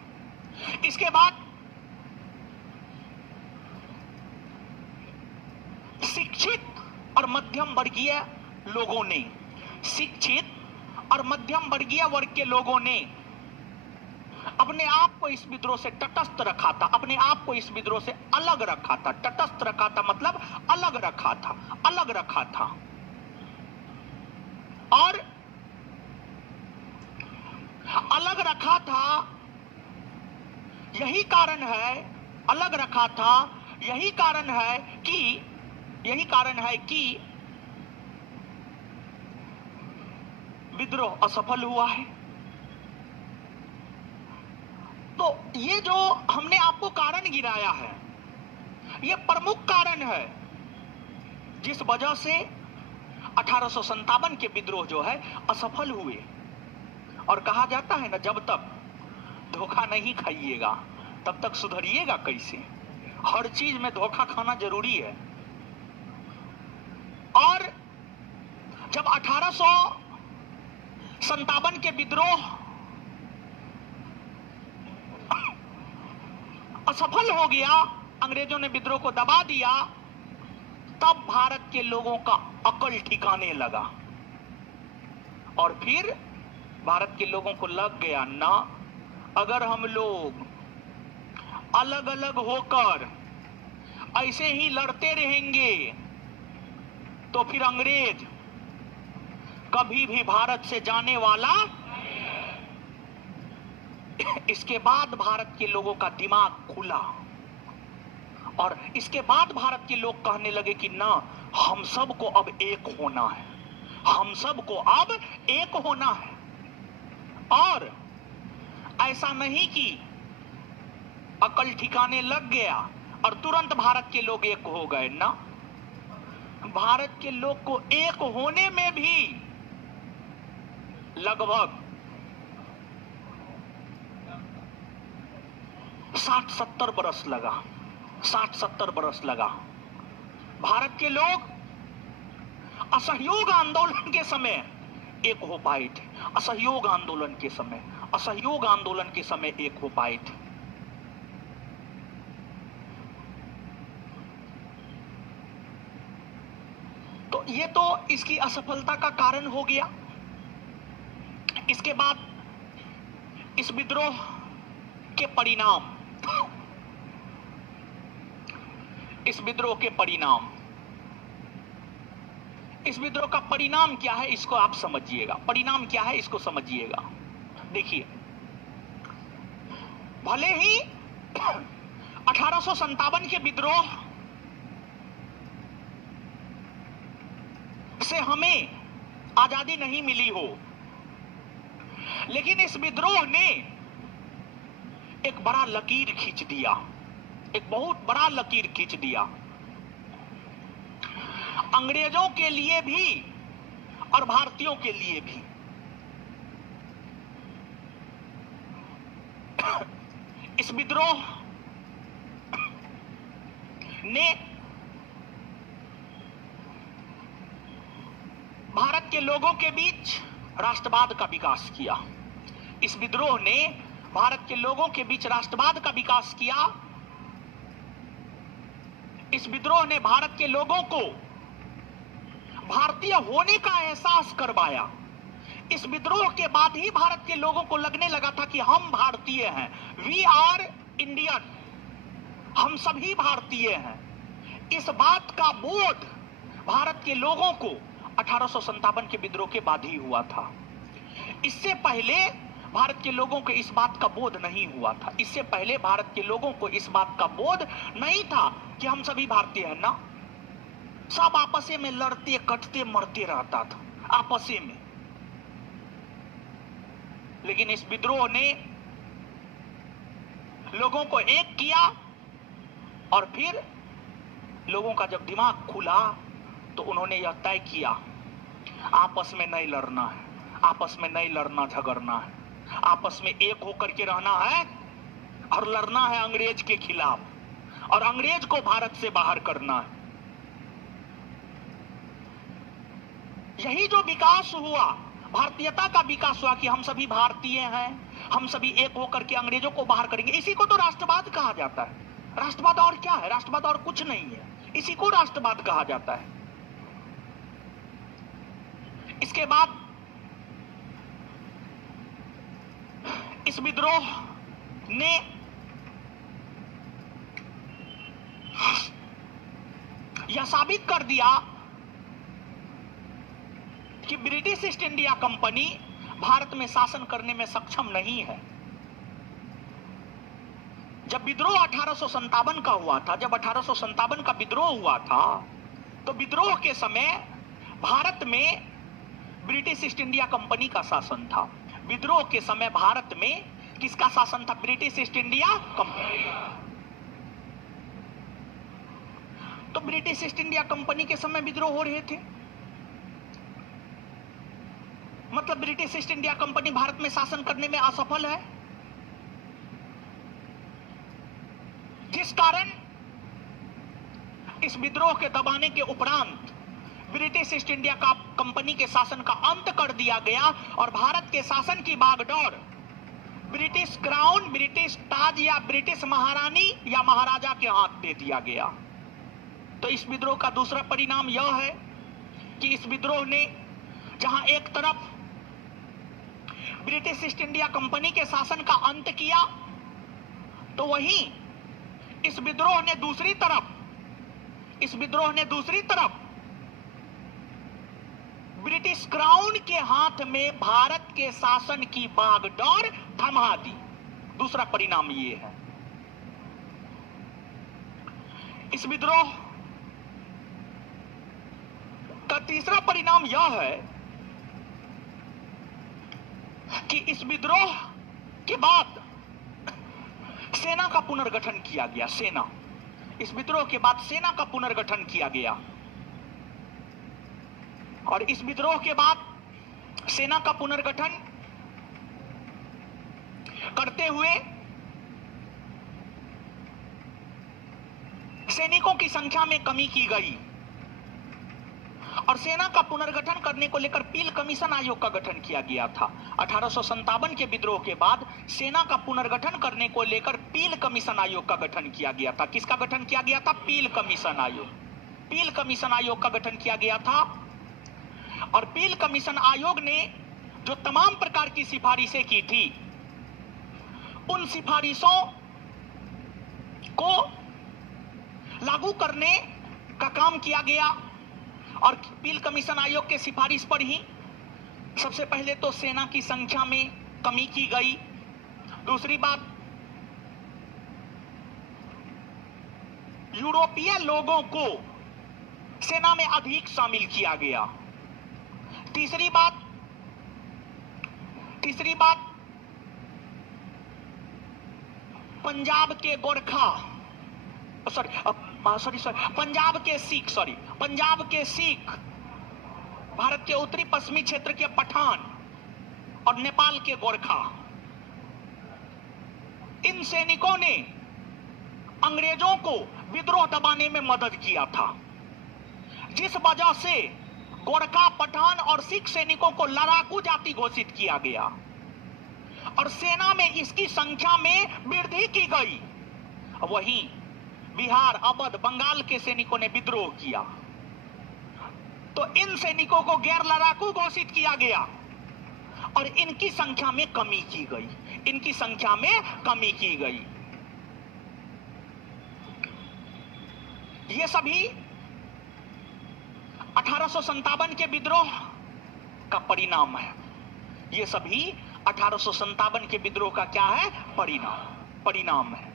इसके बाद शिक्षित और मध्यम वर्गीय वर्ग के लोगों ने अपने आप को इस विद्रोह से तटस्थ रखा था, अपने आप को इस विद्रोह से अलग रखा था। तटस्थ रखा था मतलब अलग रखा था। और अलग रखा था, यही कारण है कि विद्रोह असफल हुआ है। तो ये जो हमने आपको कारण गिनाया है, ये प्रमुख कारण है जिस वजह से 1857 के विद्रोह जो है असफल हुए। और कहा जाता है ना, जब तक धोखा नहीं खाइएगा तब तक सुधरिएगा कैसे। हर चीज में धोखा खाना जरूरी है। और जब 1857 के विद्रोह असफल हो गया, अंग्रेजों ने विद्रोह को दबा दिया, तब भारत के लोगों का अकल ठिकाने लगा। और फिर भारत के लोगों को लग गया ना, अगर हम लोग अलग अलग होकर ऐसे ही लड़ते रहेंगे तो फिर अंग्रेज कभी भी भारत से जाने वाला। इसके बाद भारत के लोगों का दिमाग खुला और इसके बाद भारत के लोग कहने लगे कि ना, हम सबको अब एक होना है, हम सबको अब एक होना है। और ऐसा नहीं कि अकल ठिकाने लग गया और तुरंत भारत के लोग एक हो गए ना, भारत के लोग को एक होने में भी लगभग 60-70 बरस लगा। 60-70 बरस लगा। भारत के लोग असहयोग आंदोलन के समय एक हो पाए थे। असहयोग आंदोलन के समय एक हो पाए थे। तो ये तो इसकी असफलता का कारण हो गया। इसके बाद इस विद्रोह के परिणाम, इस विद्रोह का परिणाम क्या है, इसको आप समझिएगा। परिणाम क्या है इसको समझिएगा। देखिए, भले ही 1857 के विद्रोह से हमें आजादी नहीं मिली हो, लेकिन इस विद्रोह ने एक बड़ा लकीर खींच दिया, एक बहुत बड़ा लकीर खींच दिया, अंग्रेजों के लिए भी और भारतीयों के लिए भी। इस विद्रोह ने भारत के लोगों के बीच राष्ट्रवाद का विकास किया। इस विद्रोह ने भारत के लोगों के बीच राष्ट्रवाद का विकास किया। इस विद्रोह ने भारत के लोगों को भारतीय होने का एहसास करवाया। इस विद्रोह के बाद ही भारत के लोगों को लगने लगा था कि हम भारतीय हैं, वी आर इंडियन, हम सभी भारतीय हैं। इस बात का बोध भारत के लोगों को 1857 के विद्रोह के बाद ही हुआ था। इससे पहले भारत के लोगों को इस बात का बोध नहीं हुआ था। इससे पहले भारत के लोगों को इस बात का बोध नहीं था कि हम सभी भारतीय हैं ना। सब आपस में लड़ते कटते मरते रहता था आपस में। लेकिन इस विद्रोह ने लोगों को एक किया और फिर लोगों का जब दिमाग खुला तो उन्होंने यह तय किया, आपस में नहीं लड़ना है, आपस में नहीं लड़ना झगड़ना है, आपस में एक होकर के रहना है और लड़ना है अंग्रेज के खिलाफ और अंग्रेज को भारत से बाहर करना है। यही जो विकास हुआ, भारतीयता का विकास हुआ कि हम सभी भारतीय हैं, हम सभी एक होकर के अंग्रेजों को बाहर करेंगे। इसी को तो राष्ट्रवाद कहा जाता है। राष्ट्रवाद और क्या है? राष्ट्रवाद और कुछ नहीं है, इसी को राष्ट्रवाद कहा जाता है। इसके बाद इस विद्रोह ने यह साबित कर दिया कि British east India company Bharat में शासन करने में सक्षम नहीं है। जब विद्रोह 1857 का हुआ था, जब 1857 का विद्रोह हुआ था, तो विद्रोह के समय भारत में ब्रिटिश ईस्ट इंडिया कंपनी का शासन था। विद्रोह के समय भारत में किसका शासन था? British east India company. तो ब्रिटिश ईस्ट इंडिया कंपनी के समय विद्रोह हो रहे थे, मतलब British east India company Bharat में शासन करने में असफल है, जिस कारण इस विद्रोह के दबाने के उपरांत ब्रिटिश ईस्ट इंडिया कंपनी के शासन का अंत कर दिया गया और भारत के शासन की बागडोर ब्रिटिश क्राउन, ब्रिटिश ताज या ब्रिटिश महारानी या महाराजा के हाथ दे दिया गया। तो इस विद्रोह का दूसरा परिणाम यह है कि इस विद्रोह ने जहां एक तरफ ब्रिटिश ईस्ट इंडिया कंपनी के शासन का अंत किया, तो वहीं इस विद्रोह ने दूसरी तरफ ब्रिटिश क्राउन के हाथ में भारत के शासन की बागडोर थमा दी। दूसरा परिणाम ये है। इस विद्रोह का तीसरा परिणाम यह है कि इस विद्रोह के बाद सेना का पुनर्गठन किया गया। इस विद्रोह के बाद सेना का पुनर्गठन किया गया और इस विद्रोह के बाद सेना का पुनर्गठन करते हुए सैनिकों की संख्या में कमी की गई और सेना का पुनर्गठन करने को लेकर पील कमीशन आयोग का गठन किया गया था। 1857 के विद्रोह के बाद सेना का पुनर्गठन करने को लेकर पील कमीशन आयोग का गठन किया गया था। किसका गठन किया गया था? पील कमीशन आयोग। पील कमीशन आयोग का गठन किया गया था और पील कमीशन आयोग ने जो तमाम प्रकार की सिफारिशें की थी, उन सिफारिशों को लागू करने का काम किया गया और पील कमीशन आयोग के सिफारिश पर ही सबसे पहले तो सेना की संख्या में कमी की गई। दूसरी बात, यूरोपीय लोगों को सेना में अधिक शामिल किया गया। तीसरी बात पंजाब के गोरखा पंजाब के सिख, भारत के उत्तरी पश्चिमी क्षेत्र के पठान और नेपाल के गोरखा, इन सैनिकों ने अंग्रेजों को विद्रोह दबाने में मदद किया था, जिस वजह से गोरखा, पठान और सिख सैनिकों को लड़ाकू जाति घोषित किया गया और सेना में इसकी संख्या में वृद्धि की गई। वहीं बिहार, अवध, बंगाल के सैनिकों ने विद्रोह किया तो इन सैनिकों को गैर लड़ाकू घोषित किया गया और इनकी संख्या में कमी की गई। ये सभी 1857 के विद्रोह का परिणाम है। ये सभी 1857 के विद्रोह का क्या है? परिणाम है।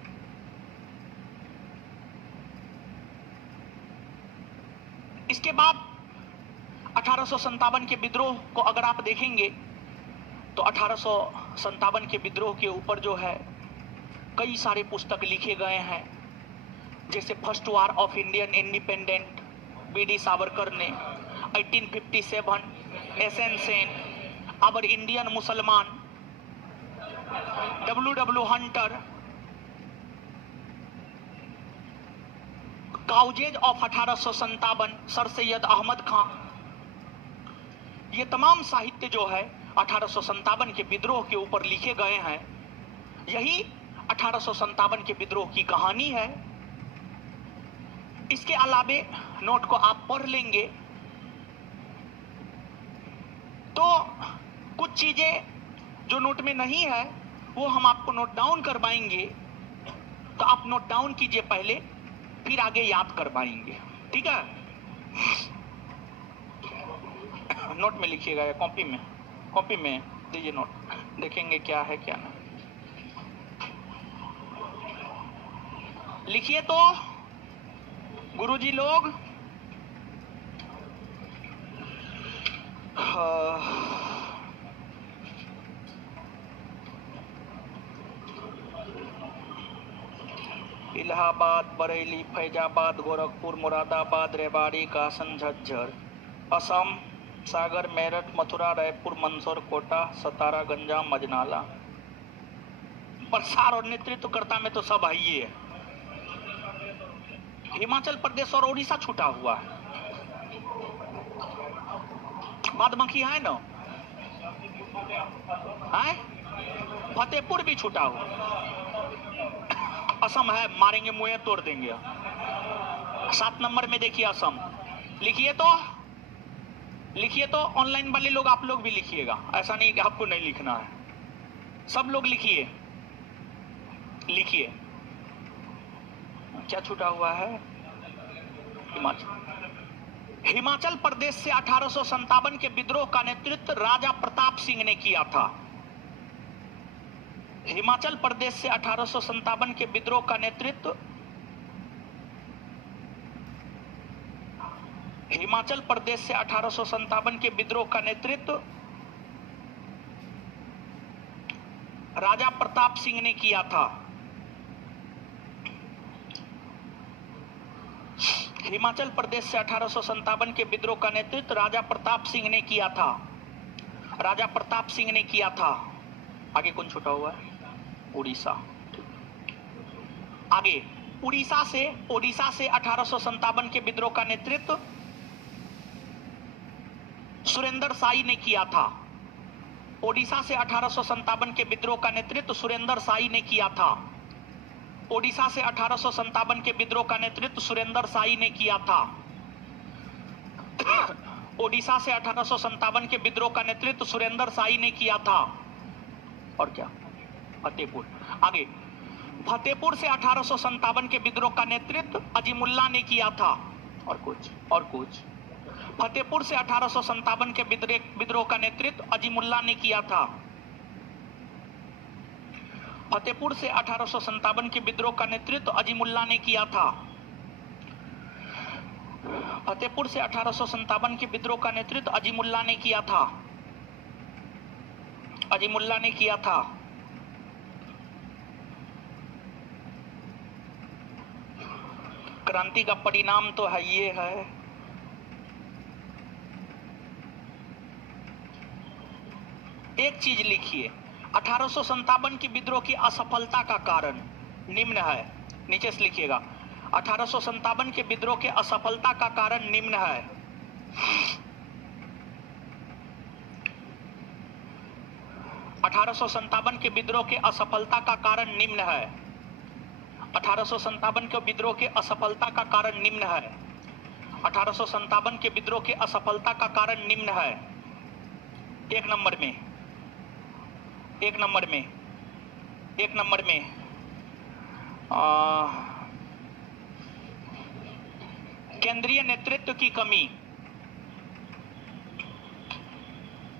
इसके बाद 1857 के विद्रोह को अगर आप देखेंगे तो 1857 के विद्रोह के ऊपर जो है कई सारे पुस्तक लिखे गए हैं, जैसे first war of Indian independent BD. Savarkar ने, 1857, SN. Sen, our Indian Musalman, W.W. Hunter, causes of 1857, sir Syed Ahmad Khan. ये तमाम साहित्य जो है 1857 के विद्रोह के ऊपर लिखे गए हैं। यही 1857 के विद्रोह की कहानी है। इसके अलावे नोट को आप पढ़ लेंगे तो कुछ चीजें जो नोट में नहीं है वो हम आपको नोट डाउन करवाएंगे, तो आप नोट डाउन कीजिए पहले, फिर आगे याद करवाएंगे। ठीक है? नोट में लिखिएगा या कॉपी में दीजिए नोट, देखेंगे क्या है क्या नहीं। लिखिए तो गुरुजी लोग। इलाहाबाद, बरेली, फैजाबाद, गोरखपुर, मुरादाबाद, रेवाड़ी, कासन, झज्जर। असम सागर, मेरठ, मथुरा, रायपुर, मंदसौर, कोटा, सतारा, गंजाम, मजनाला। प्रसार और नेतृत्वकर्ता में तो सब है ही है। हिमाचल प्रदेश और उड़ीसा छूटा हुआ है, बाद बाकी है ना, है फतेहपुर भी छूटा हुआ। असम है, मारेंगे मुंह तोड़ देंगे। 7 नंबर में देखिए असम। लिखिए तो ऑनलाइन वाले लोग, आप लोग भी लिखिएगा, ऐसा नहीं कि आपको नहीं लिखना है, सब लोग लिखिए। क्या छूटा हुआ है? हिमाचल प्रदेश से 1857 के विद्रोह का नेतृत्व राजा प्रताप सिंह ने किया था। हिमाचल प्रदेश से 1857 के विद्रोह का नेतृत्व हिमाचल प्रदेश से 1857 के विद्रोह का नेतृत्व राजा प्रताप सिंह ने किया था। हिमाचल प्रदेश से 1857 के विद्रोह का नेतृत्व राजा प्रताप सिंह ने किया था। राजा प्रताप सिंह ने किया था। आगे कौन छूटा हुआ है? उड़ीसा। आगे उड़ीसा से 1857 के विद्रोह का नेतृत्व सुरेंद्र साई ने किया था। ओडिशा से 1857 के विद्रोह का नेतृत्व सुरेंद्र साई ने किया था। ओडिशा से 1857 के विद्रोह का नेतृत्व सुरेंद्र साई ने किया था। ओडिशा से 1857 के विद्रोह का नेतृत्व सुरेंद्र साई ने किया था। और क्या? फतेहपुर। आगे फतेहपुर से 1857 के विद्रोह का नेतृत्व अजीमुल्ला ने किया था। और कुछ फतेहपुर से 1857 के विद्रोह का नेतृत्व अजीमुल्ला ने किया था। फतेहपुर से 1857 के विद्रोह का नेतृत्व अजीमुल्ला ने किया था। फतेहपुर से 1857 के विद्रोह का नेतृत्व अजीमुल्ला ने किया था। अजीमुल्ला ने किया था। क्रांति का परिणाम तो है, ये है एक चीज लिखिए, 1857 की विद्रोह की असफलता का कारण निम्न है। नीचे से लिखिएगा, 1857 के विद्रोह के असफलता का कारण निम्न है। के विद्रोह के असफलता का कारण निम्न है। 1857 के विद्रोह के असफलता का कारण निम्न है। 1857 के विद्रोह के असफलता का कारण निम्न है। एक नंबर में केंद्रीय नेतृत्व की कमी।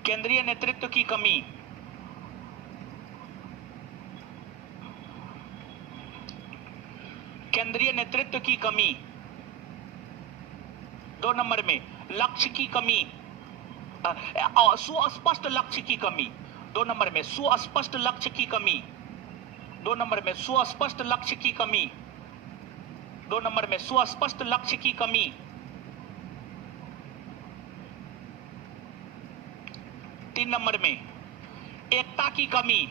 केंद्रीय नेतृत्व की कमी। केंद्रीय नेतृत्व की कमी। 2 नंबर में लक्ष्य की कमी, सुस्पष्ट लक्ष्य की कमी। 2 नंबर में सुस्पष्ट लक्ष्य की कमी। 2 नंबर में सुस्पष्ट लक्ष्य की कमी। 2 नंबर में सुस्पष्ट लक्ष्य की कमी। 3 नंबर में एकता की कमी।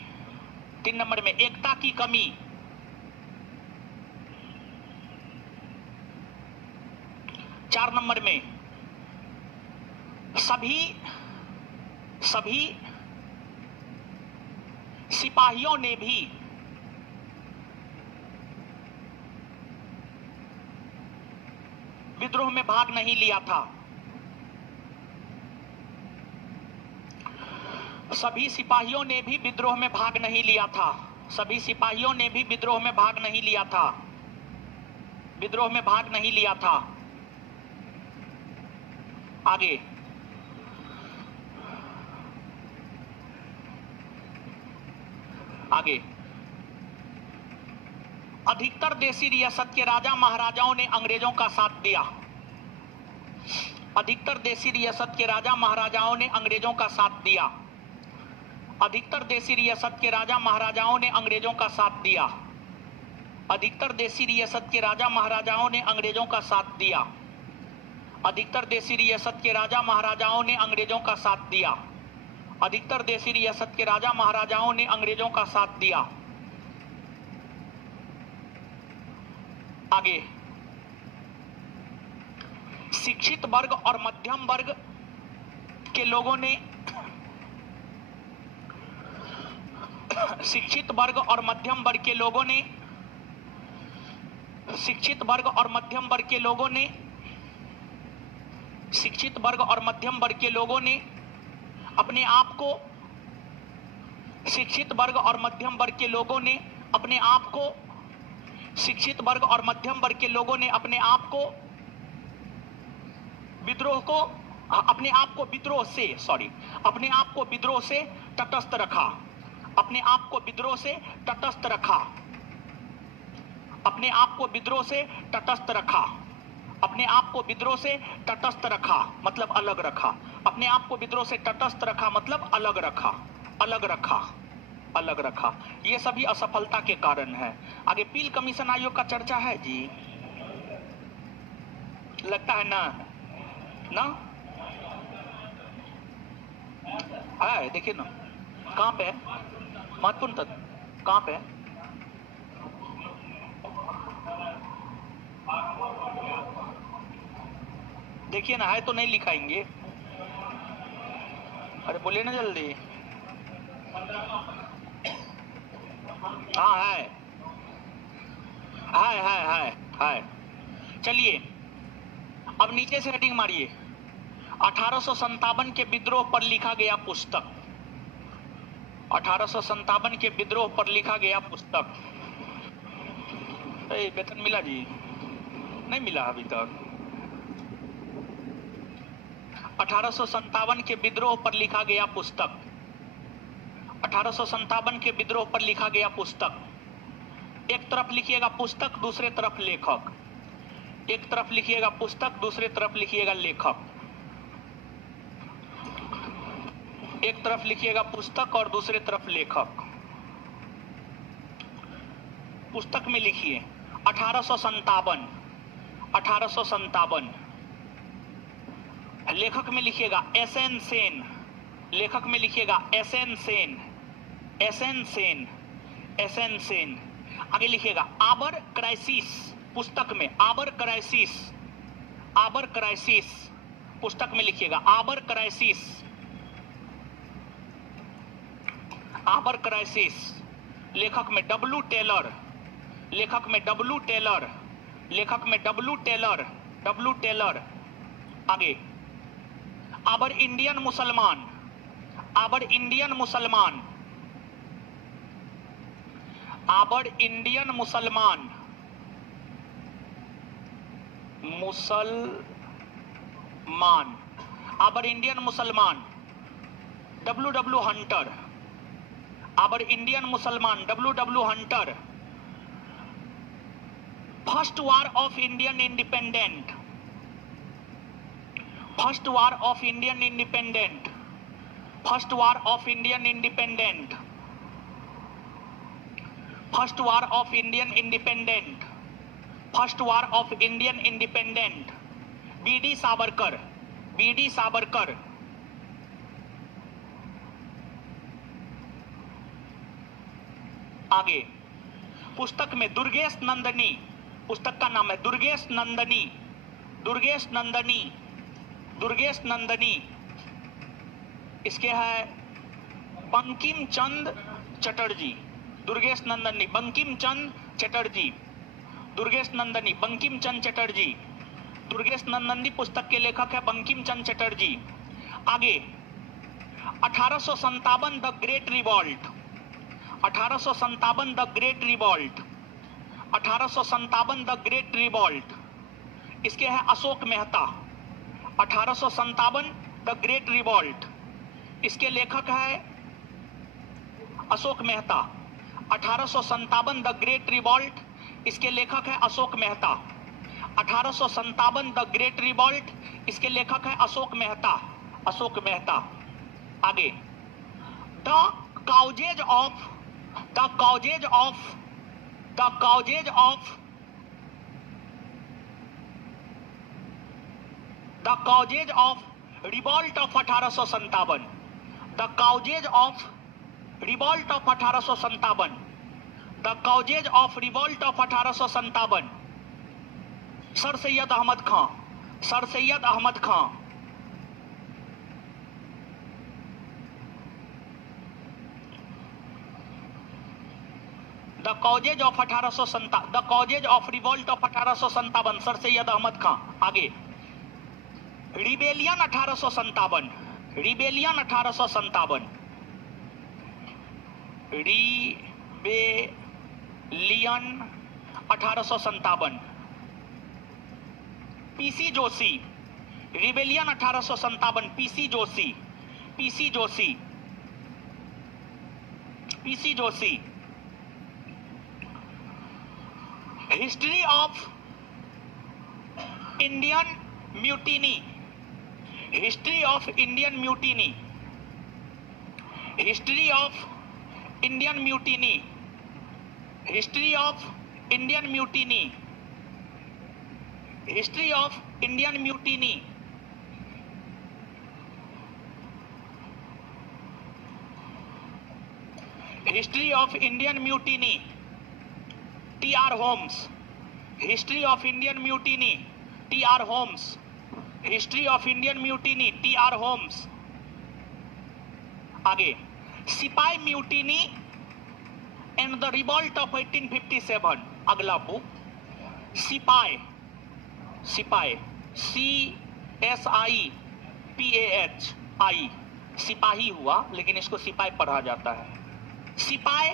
3 नंबर में एकता की कमी। 4 नंबर में सभी सिपाहियों ने भी विद्रोह में भाग नहीं लिया था। सभी सिपाहियों ने भी विद्रोह में भाग नहीं लिया था। सभी सिपाहियों ने भी विद्रोह में भाग नहीं लिया था। विद्रोह में भाग नहीं लिया था। आगे अधिकतर देशी रियासत के राजा महाराजाओं ने अंग्रेजों का साथ दिया। अधिकतर देशी रियासत के राजा महाराजाओं ने अंग्रेजों का साथ दिया। अधिकतर देशी रियासत के राजा महाराजाओं ने अंग्रेजों का साथ दिया। अधिकतर देसी रियासत के राजा महाराजाओं ने अंग्रेजों का साथ दिया। अधिकतर देसी रियासत के राजा महाराजाओं ने अंग्रेजों का साथ दिया। अधिकतर देसी रियासत के राजा महाराजाओं ने अंग्रेजों का साथ दिया। आगे, शिक्षित वर्ग और मध्यम वर्ग के लोगों ने शिक्षित वर्ग और मध्यम वर्ग के लोगों ने शिक्षित वर्ग और मध्यम वर्ग के लोगों ने शिक्षित वर्ग और मध्यम वर्ग के लोगों ने अपने आप को शिक्षित वर्ग और मध्यम वर्ग के लोगों ने अपने आप को शिक्षित वर्ग और मध्यम वर्ग के लोगों ने अपने आप को विद्रोह से तटस्थ रखा। अपने आप को विद्रोह से तटस्थ रखा। अपने आप को विद्रोह से तटस्थ रखा। अपने आप को विद्रोह से तटस्थ रखा मतलब अलग रखा। अपने आप को विद्रोह से तटस्थ रखा मतलब अलग रखा। अलग रखा, अलग रखा। ये सभी असफलता के कारण है। आगे, पील कमीशन आयोग का चर्चा है जी, लगता है ना? ना है, देखिए ना कहां पे है महत्वपूर्ण तत्व, कहां पे है? देखिए ना, है तो नहीं लिखाएंगे। अरे बोलिए ना जल्दी। हाँ है, है। चलिए अब नीचे से हेडिंग मारिए। 1857 के विद्रोह पर लिखा गया पुस्तक। 1857 के विद्रोह पर लिखा गया पुस्तक। वेतन मिला जी? नहीं मिला अभी तक। 1857 के विद्रोह पर लिखा गया पुस्तक। 1857 के विद्रोह पर लिखा गया पुस्तक। एक तरफ लिखिएगा पुस्तक, दूसरे तरफ लेखक। एक तरफ लिखिएगा पुस्तक, दूसरे तरफ लिखिएगा लेखक। एक तरफ लिखिएगा पुस्तक और दूसरे तरफ लेखक। पुस्तक में लिखिए 1857, 1857। लेखक में लिखिएगा एसएन सेन। लेखक में लिखिएगा SN Sen, SN Sen, SN Sen. आगे लिखिएगा आबर क्राइसिस। पुस्तक में आबर क्राइसिस, आबर क्राइसिस। पुस्तक में लिखिएगा आबर क्राइसिस, आबर क्राइसिस। लेखक में डब्ल्यू टेलर। लेखक में डब्ल्यू टेलर। लेखक में डब्ल्यू टेलर, डब्ल्यू टेलर। आगे, आबर इंडियन मुसलमान। आबर इंडियन मुसलमान। Our Indian Musalman, Musalman. Our Indian Musalman, W W Hunter. Our Indian Musalman, W W Hunter. First war of Indian independent. First war of Indian independent. First war of Indian independent. First war of Indian independent. First war of Indian independent. VD Savarkar. VD Savarkar. आगे, पुस्तक में दुर्गेश नंदनी। पुस्तक का नाम है दुर्गेश नंदनी। दुर्गेश नंदनी, दुर्गेश नंदनी। इसके है बंकिम चंद चटर्जी। दुर्गेश नंदनी, बंकिम चंद चटर्जी। दुर्गेश नंदनी, बंकिम चंद चटर्जी। दुर्गेश नंदनी पुस्तक के लेखक है बंकिम चंद चटर्जी। आगे, 1857 the great revolt. 1857 the great revolt. 1857 the great revolt. इसके है Ashok Mehta. 1857 the great revolt. इसके लेखक है Ashok Mehta. 1857 the great revolt. इसके लेखक है Ashok Mehta. 1857 the great revolt. इसके लेखक है अशोक मेहता। अशोक मेहता। आगे, the causes of the causes of revolt of 1857, the causes of revolt of 1857, the causes of revolt of 1857, sir Syed Ahmad Khan, sir Syed Ahmad Khan. The causes of 1857, the causes of revolt of 1857, sir Syed Ahmad Khan. आगे rebellion 1857, rebellion 1857, rebellion 1857, PC Joshi, rebellion 1857, PC Joshi, PC Joshi, PC Joshi. History of Indian mutiny, history of Indian mutiny, history of Indian mutiny, history of Indian mutiny, history of Indian mutiny. History of Indian mutiny, T R Holmes, history of Indian mutiny, T R Holmes, history of Indian mutiny, T R Holmes. आगे sipahi mutiny and the revolt of 1857, अगला book सिपाही, सिपाही, CSIPAHI, सिपाही हुआ लेकिन इसको सिपाही पढ़ा जाता है। सिपाही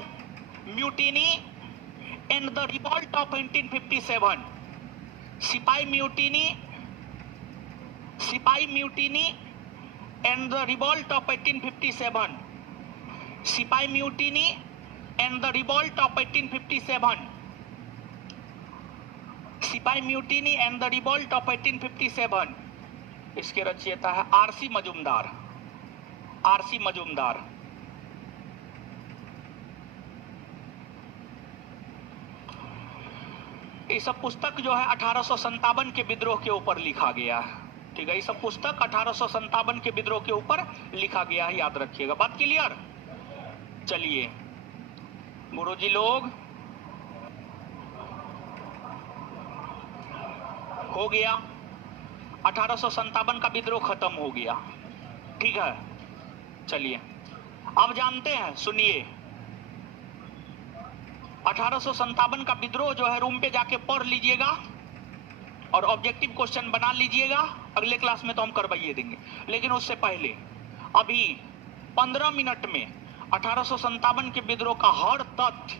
mutiny and the revolt of 1857, सिपाही म्यूटिनी, सिपाही mutiny and the revolt of 1857, सिपाही mutiny and the revolt of 1857, सिपाही mutiny and the revolt of 1857। इसके रचयिता है आरसी मजूमदार, आरसी मजूमदार। ये सब पुस्तक जो है 1857 के विद्रोह के ऊपर लिखा गया है। ठीक है, ये सब पुस्तक 1857 के विद्रोह के ऊपर लिखा गया है, याद रखिएगा। बात क्लियर? चलिए गुरुजी लोग, हो गया 1857 का विद्रोह खत्म हो गया। ठीक है, चलिए अब जानते हैं, सुनिए 1857 का विद्रोह जो है रूम पे जाके पढ़ लीजिएगा और ऑब्जेक्टिव क्वेश्चन बना लीजिएगा। अगले क्लास में तो हम करवाइए देंगे, लेकिन उससे पहले अभी 15 मिनट में 1857 के विद्रोह का हर तथ्य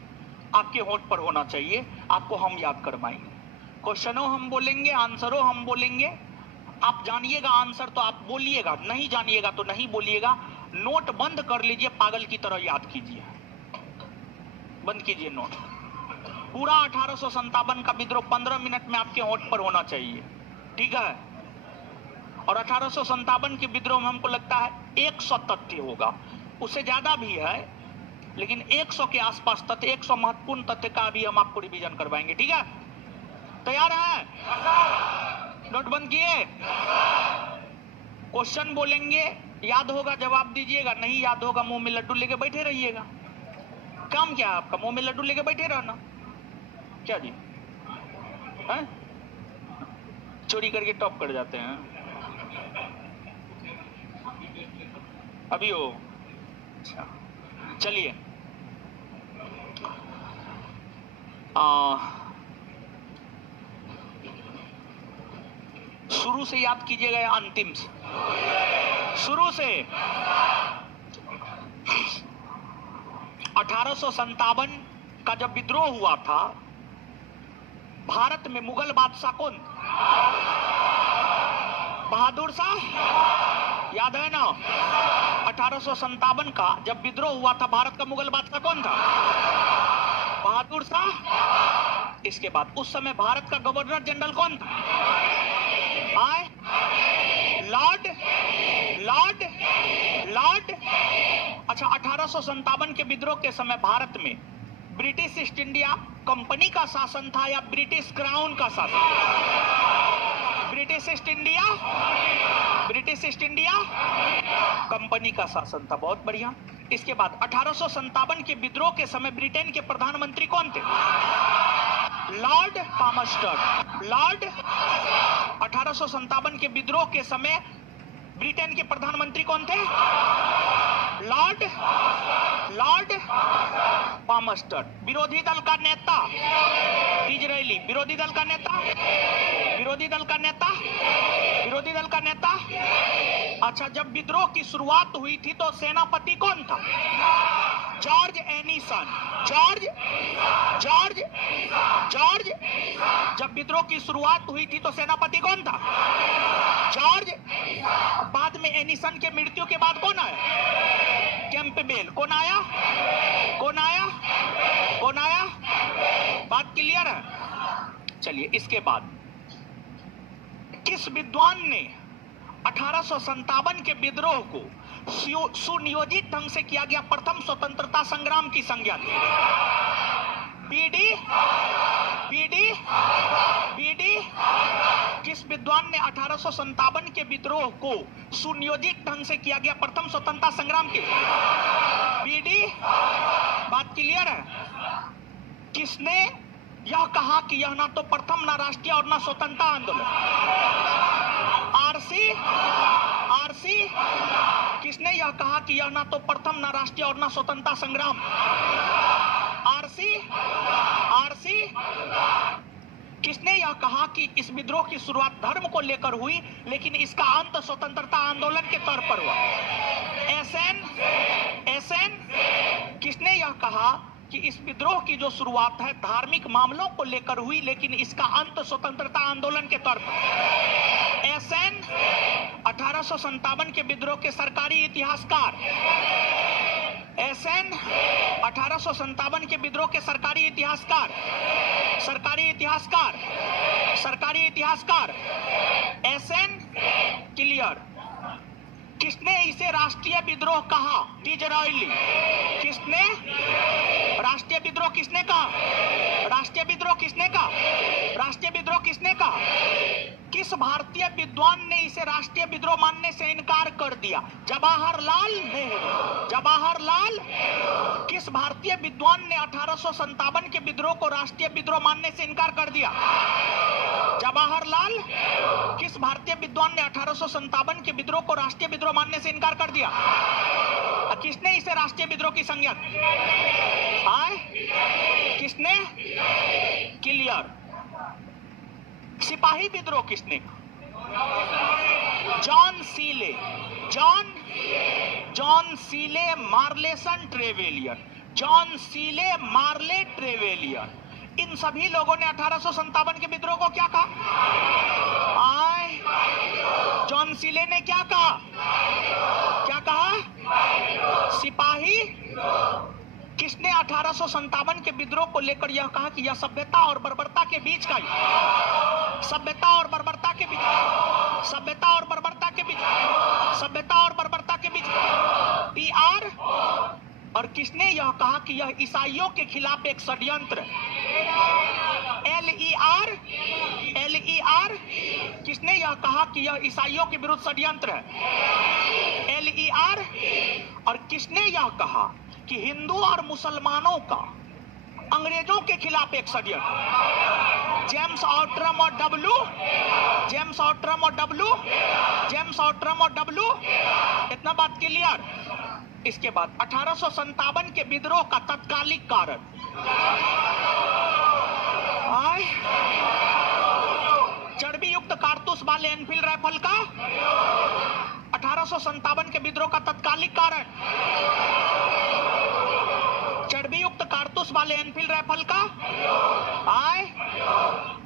आपके होठ पर होना चाहिए, आपको हम याद करवाएंगे। क्वेश्चनों हम बोलेंगे, आंसरों हम बोलेंगे। आप जानिएगा आंसर तो आप बोलिएगा, नहीं जानिएगा तो नहीं बोलिएगा। नोट बंद कर लीजिए, पागल की तरह याद कीजिए, बंद कीजिए नोट। पूरा 1857 का विद्रोह 15 मिनट में आपके होठ पर होना चाहिए। ठीक है, और 1857 के विद्रोह में हमको लगता है 100 तथ्य होगा, उससे ज्यादा भी है, लेकिन 100 के आसपास तथ्य, 100 महत्वपूर्ण तथ्य का भी हम आपको रिवीजन करवाएंगे। ठीक है, तैयार है? नोट बंद किए? क्वेश्चन बोलेंगे, याद होगा जवाब दीजिएगा, नहीं याद होगा मुंह में लड्डू लेके बैठे रहिएगा। काम क्या है आपका? मुंह में लड्डू लेके बैठे रहना। क्या जी है? चोरी करके टॉप कर जाते हैं अभी हो। अच्छा चलिए, शुरू से याद कीजिएगा या अंतिम से? शुरू से। 1857 का जब विद्रोह हुआ था, भारत में मुगल बादशाह कौन? बहादुर शाह, याद है ना? 1857 का जब विद्रोह हुआ था, भारत का मुगल बादशाह कौन था? बहादुर शाह। इसके बाद उस समय भारत का गवर्नर जनरल कौन था? Lord Lord Lord. अच्छा, 1857 के विद्रोह के समय भारत में ब्रिटिश ईस्ट इंडिया कंपनी का शासन था या ब्रिटिश क्राउन का शासन? ब्रिटिश ईस्ट इंडिया कंपनी का शासन था। बहुत बढ़िया। इसके बाद 1857 के विद्रोह के समय ब्रिटेन के प्रधानमंत्री कौन थे? लॉर्ड पामस्टर्ड। लॉर्ड 1857 के विद्रोह के समय ब्रिटेन के प्रधानमंत्री कौन थे? लॉर्ड पामस्टर्ड। विरोधी दल का नेता डिज़रायली। विरोधी दल का नेता। अच्छा, जब विद्रोह की शुरुआत हुई थी तो सेनापति कौन था? जॉर्ज एनीसन। जॉर्ज। जब विद्रोह की शुरुआत हुई थी तो सेनापति कौन था? जॉर्ज। बाद में एनीसन के मृत्यु के बाद कौन आया? कैंपबेल। कौन आया? बात क्लियर है? चलिए, इसके बाद किस विद्वान ने 1857 के विद्रोह को सुनियोजित ढंग से किया गया प्रथम स्वतंत्रता संग्राम की संज्ञा दी? बीडी। किस विद्वान ने 1857 के विद्रोह को सुनियोजित ढंग से किया गया प्रथम स्वतंत्रता संग्राम की? बीडी। बात क्लियर है? किसने यह कहा कि यह ना तो प्रथम, ना राष्ट्रीय और ना स्वतंत्रता आंदोलन? आरसी। किसने यह कहा कि यह ना तो प्रथम, ना राष्ट्रीय और ना स्वतंत्रता संग्राम? आरसी। किसने यह कहा कि इस विद्रोह की शुरुआत धर्म को लेकर हुई लेकिन इसका अंत स्वतंत्रता आंदोलन के तौर पर हुआ? एसएन। किसने यह कहा कि इस विद्रोह की जो शुरुआत है धार्मिक मामलों को लेकर हुई लेकिन इसका अंत स्वतंत्रता आंदोलन के तौर पर? एसएन। 1857 के विद्रोह के सरकारी इतिहासकार। एसएन 1857 के विद्रोह के सरकारी इतिहासकार। SN clear. किसने इसे राष्ट्रीय विद्रोह कहा? डिज़रायली। किसने? राष्ट्रीय विद्रोह किसने कहा? किस भारतीय विद्वान ने इसे राष्ट्रीय विद्रोह मानने से इनकार कर दिया? जवाहरलाल नेहरू। किस भारतीय विद्वान ने 1857 के विद्रोह को राष्ट्रीय विद्रोह मानने से इनकार कर दिया? जवाहरलाल। किस भारतीय विद्वान ने 1857 के विद्रोह को राष्ट्रीय विद्रोह मानने से इनकार कर दिया? किसने इसे राष्ट्रीय विद्रोह की संज्ञा दी? किसने? क्लियर। सिपाही विद्रोह किसने? John सीले मार्लेसन Trevelyan. इन सभी लोगों ने 1857 के विद्रोह को क्या कहा? जॉन सीले ने क्या कहा? सिपाही। किसने 1857 के विद्रोह को लेकर यह कहा कि यह सभ्यता और बर्बरता के बीच का PR। और किसने यह कहा कि यह ईसाइयों के खिलाफ एक षड्यंत्र? LER। किसने यह कहा कि यह ईसाइयों के विरुद्ध षड्यंत्र है? LER। और किसने यह कहा कि हिंदू और मुसलमानों का अंग्रेजों के खिलाफ एक षड्यंत्र? जेम्स आउट्रम और डब्ल्यू। इतना बात क्लियर? इसके बाद 1857 के विद्रोह का तत्कालिक कारण? चर्बी युक्त कारतूस वाले एनफील्ड राइफल का 1857 के विद्रोह का तत्कालिक कारण? चर्बी युक्त कारतूस वाले एनफील्ड राइफल का?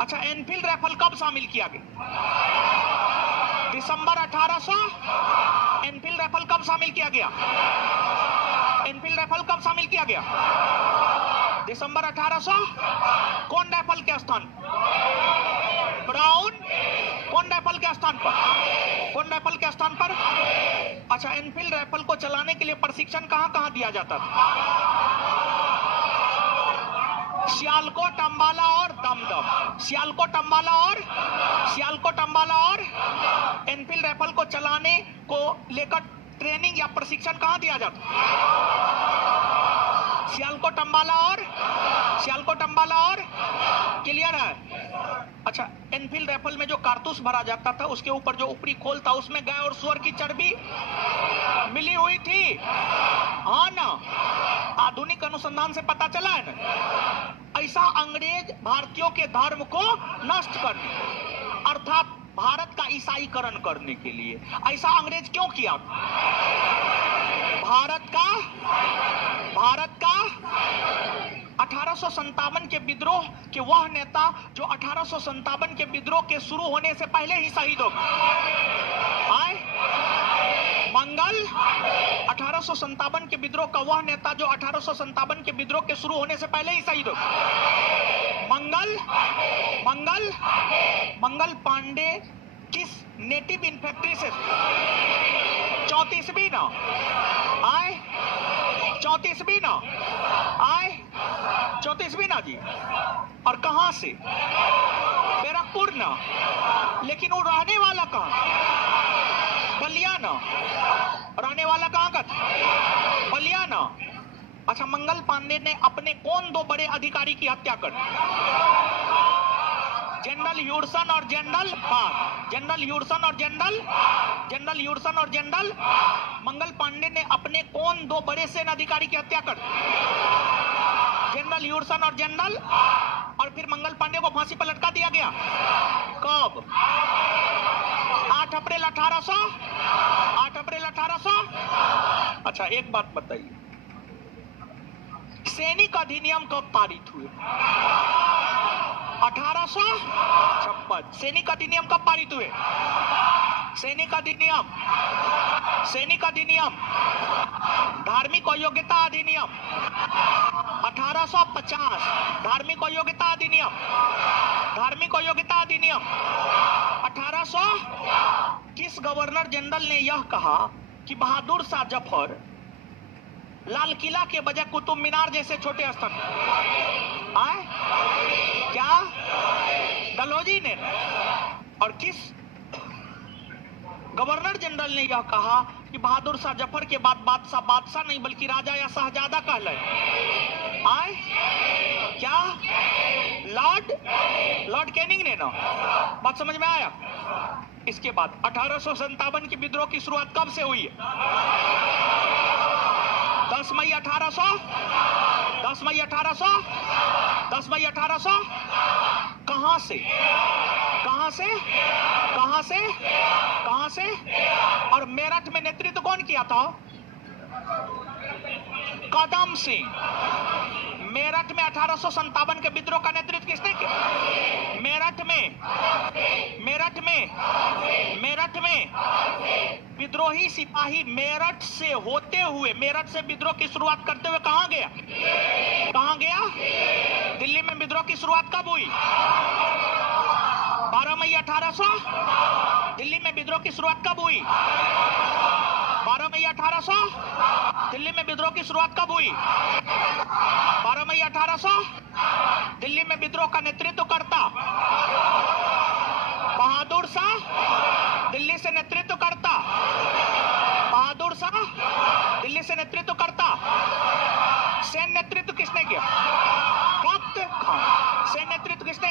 अच्छा, एनफील्ड राइफल कब शामिल किया गया? दिसंबर 1800। एनफील्ड राइफल कब शामिल किया गया? दिसंबर 1800। कौन राइफल के स्थान? ब्राउन। कौन राइफल के स्थान पर? अच्छा, एनफील्ड राइफल को चलाने के लिए प्रशिक्षण कहां दिया जाता था? सियालकोट, अंबाला और दमदम। सियालकोट, अंबाला और एनफील्ड राइफल को चलाने को लेकर ट्रेनिंग या प्रशिक्षण कहां दिया जाता? सियालकोट, अंबाला और क्लियर है? अच्छा, एनफील्ड राइफल में जो कारतूस भरा जाता था उसके ऊपर जो ऊपरी खोल था उसमें गाय और सुअर की चर्बी मिली हुई थी, हाँ ना? आधुनिक अनुसंधान से पता चला है ना। ऐसा अंग्रेज भारतीयों के धर्म को नष्ट करने, अर्थात भारत का ईसाईकरण करने के लिए ऐसा अंग्रेज क्यों किया? भारत का 1857 के विद्रोह के वह नेता जो 1857 के विद्रोह के शुरू होने से पहले ही शहीद हो गए। मंगल 1857 के विद्रोह का वह नेता जो 1857 के विद्रोह के शुरू होने से पहले ही शहीद हो गए। मंगल पांडे किस नेटिव इन्फेंट्री से? 34वीं ना आए, 34वीं ना आए, 34वीं ना जी। और कहां से? बैरकपुर ना। लेकिन वो रहने वाला कहां? बलिया ना। रहने वाला कहां का? बलिया ना। अच्छा, मंगल पांडे ने अपने कौन दो बड़े अधिकारी की हत्या कर? जनरल ह्यूडसन और जनरल पार। जनरल ह्यूडसन और जनरल मंगल पांडे ने अपने कौन दो बड़े सेना अधिकारी की हत्या कर? जनरल ह्यूडसन और जनरल, और फिर मंगल पांडे को फांसी पर लटका दिया गया। कब? 8 अप्रैल 1800। अच्छा, एक बात बताइए, सैनिक अधिनियम कब पारित हुए? 1856। सैनिक अधिनियम कब पारित हुए? सैनिक अधिनियम, धार्मिक अयोग्यता अधिनियम 1850। धार्मिक अयोग्यता अधिनियम 1800। किस गवर्नर जनरल ने यह कहा कि बहादुर शाह जफर लाल किला के बजाय कुतुब मीनार जैसे छोटे स्थान आए? क्या? डलहौजी ने। और किस गवर्नर जनरल ने यह कहा कि बहादुर शाह जफर के बाद बादशाह नहीं बल्कि राजा या शहजादा कहलाए? आए? क्या? लॉर्ड कैनिंग ने ना। बात समझ में आया? इसके बाद 1857 के विद्रोह की शुरुआत कब से हुई है? 10 मई 1800। 10 मई 1800। कहां से? और मेरठ में नेतृत्व कौन किया था? कदम सिंह। मेरठ में 1857 के विद्रोह का नेतृत्व किसने किया? मेरठ में विद्रोही सिपाही मेरठ से होते हुए, मेरठ से विद्रोह की शुरुआत करते हुए कहां गया? दिल्ली में विद्रोह की शुरुआत कब हुई? 12 मई 1800। दिल्ली में विद्रोह की शुरुआत कब हुई? 12 मई 1800। दिल्ली में विद्रोह की शुरुआत कब हुई? 12 मई 1800। दिल्ली में विद्रोह का नेतृत्व करता बहादुर शाह। दिल्ली से नेतृत्व करता बहादुर शाह। दिल्ली से नेतृत्व करता। सैन्य नेतृत्व किसने किया? वक्त खान। सैन्य नेतृत्व किसने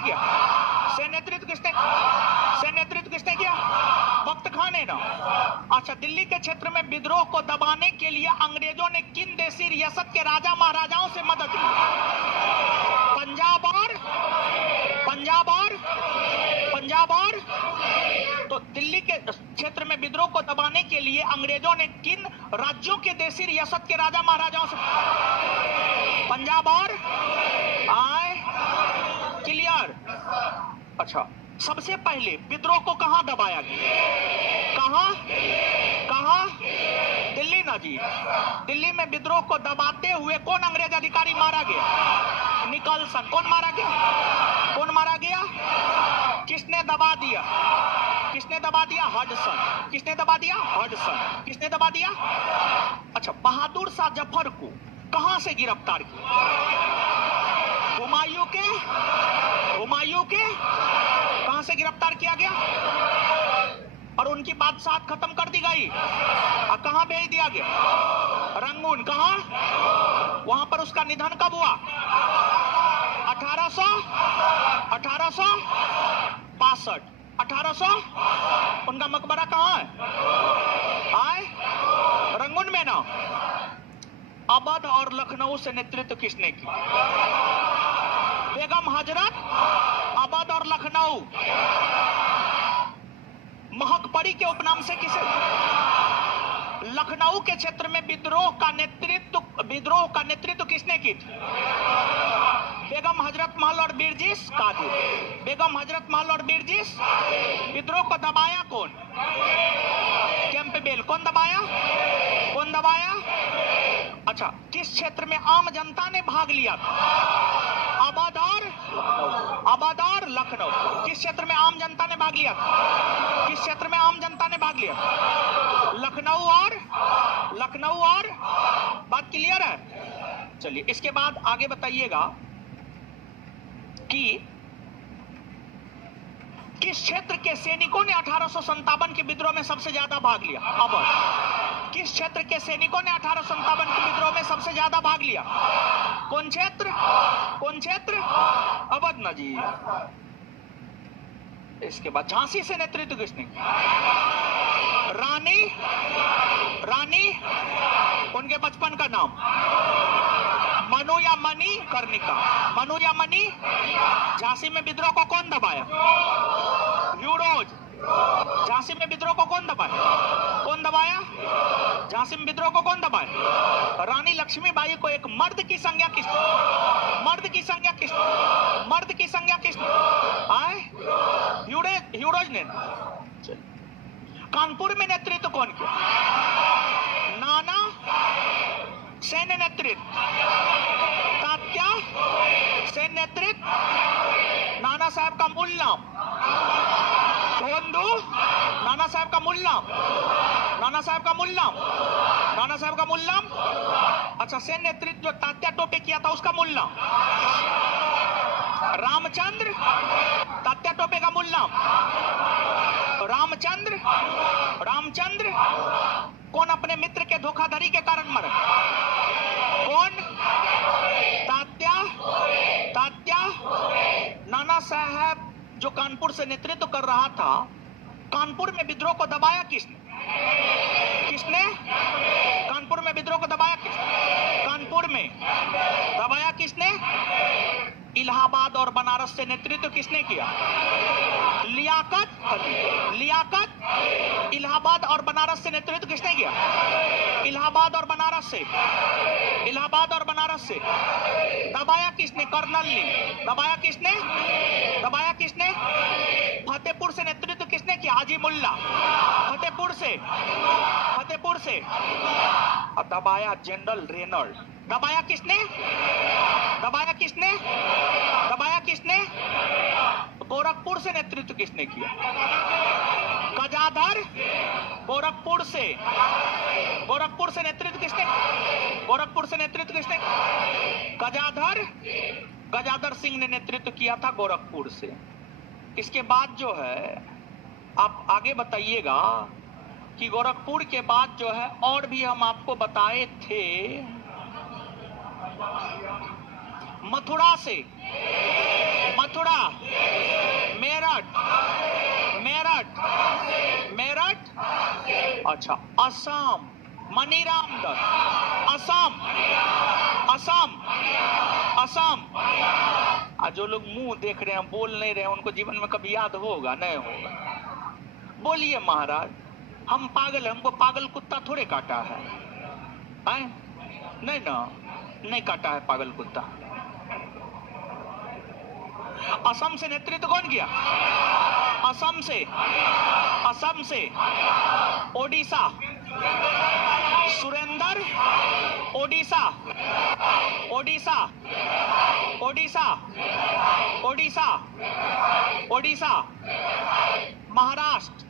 किया? वक्त खान है ना। अच्छा, दिल्ली के क्षेत्र में विद्रोह को दबाने के लिए अंग्रेजों ने किन देशी रियासत के राजा महाराजाओं से मदद ली? पंजाब और तो दिल्ली के क्षेत्र में विद्रोह को दबाने के लिए अंग्रेजों ने किन राज्यों के देशी रियासत के राजा महाराजाओं से? पंजाब और आए? क्लियर? अच्छा, सबसे पहले विद्रोह को कहां दबाया गया? कहां? दिल्ली ना जी। दिल्ली में विद्रोह को दबाते हुए कौन अंग्रेज अधिकारी मारा गया? निकलसन। कौन मारा गया? किसने दबा दिया? हडसन। किसने दबा दिया? अच्छा, बहादुर शाह जफर को कहां से गिरफ्तार किया? हुमायूं के कहां से गिरफ्तार किया गया और उनकी बादशाहत खत्म कर दी गई और कहां भेज दिया गया? रंगून। कहां? वहां पर उसका निधन कब हुआ? 1862। उनका मकबरा कहां है? आए रंगून में ना। अवध और लखनऊ से नेतृत्व किसने किया? बेगम हजरत। अवध और लखनऊ। महकपरी के उपनाम से किसे? लखनऊ के क्षेत्र में विद्रोह का नेतृत्व किसने की थी? बेगम हजरत महल और बिरजिस कादरी। बेगम हजरत महल और बिरजिस। विद्रोह को दबाया कौन? कैंपबेल। कौन दबाया? अच्छा, किस क्षेत्र में आम जनता ने भाग लिया था? अवध और लखनऊ। किस क्षेत्र में आम जनता ने भाग लिया था? किस क्षेत्र में आम जनता ने भाग लिया? लखनऊ और बात क्लियर है? चलिए, इसके बाद आगे बताइएगा कि किस क्षेत्र के सैनिकों ने 1857 के विद्रोह में सबसे ज्यादा भाग लिया? अवध। किस क्षेत्र के सैनिकों ने 1857 के विद्रोह में सबसे ज्यादा भाग लिया? कौन क्षेत्र? अवध ना जी। इसके बाद झांसी से नेतृत्व किसने किया? रानी। उनके बचपन का नाम? मनु या मनी कर्णिका। मनु या मनी। झांसी में विद्रोह को कौन दबाया? ह्यूरोज। झांसी में विद्रोह को कौन दबाया? झांसी में विद्रोह को कौन दबाया? रानी लक्ष्मीबाई को एक मर्द की संज्ञा किसने? आए ह्यूरोज ने। कानपुर में नेतृत्व कौन किया? नाना सैन्य नेतृत्व। तात्या सैन्य नेतृत्व। नाना साहब का मूल नाम? धोंदू। नाना साहब का मूल नाम। अच्छा, सैन्य नेतृत्व जो तात्या टोपे किया था उसका मूल नाम? रामचंद्र। तात्या टोपे का मूल नाम? रामचंद्र। कौन अपने मित्र के धोखाधड़ी के कारण मरा? कौन? तात्या। नाना साहब जो कानपुर से नेतृत्व कर रहा था, कानपुर में विद्रोह को दबाया किसने? कानपुर में विद्रोह को दबाया किसने? इलाहाबाद और बनारस से नेतृत्व किसने किया? लियाकत। इलाहाबाद और बनारस से नेतृत्व किसने किया? इलाहाबाद और बनारस से। दबाया किसने? कर्नल ने। दबाया किसने? फतेहपुर से नेतृत्व किसने किया? हाजी मुल्ला। फतेहपुर से। और दबाया जनरल रेनल्ड। दबाया किसने? गोरखपुर से नेतृत्व किसने किया? गजाधर। गोरखपुर से नेतृत्व किसने? गजाधर सिंह ने नेतृत्व किया था गोरखपुर से। इसके बाद जो है आप आगे बताइएगा कि गोरखपुर के बाद जो है और भी हम आपको बताए थे मथुरा, मेरठ। अच्छा, असम। मनीराम दत्त। असम। जो लोग मुंह देख रहे हैं, बोल नहीं रहे हैं, उनको जीवन में कभी याद होगा? नहीं होगा। बोलिए महाराज, हम पागल, हमको पागल कुत्ता थोड़े काटा है? नहीं ना, नहीं काटा है पागल कुत्ता। असम से नेतृत्व कौन किया? असम से ओडिशा। सुरेंद्र। ओडिशा। महाराष्ट्र।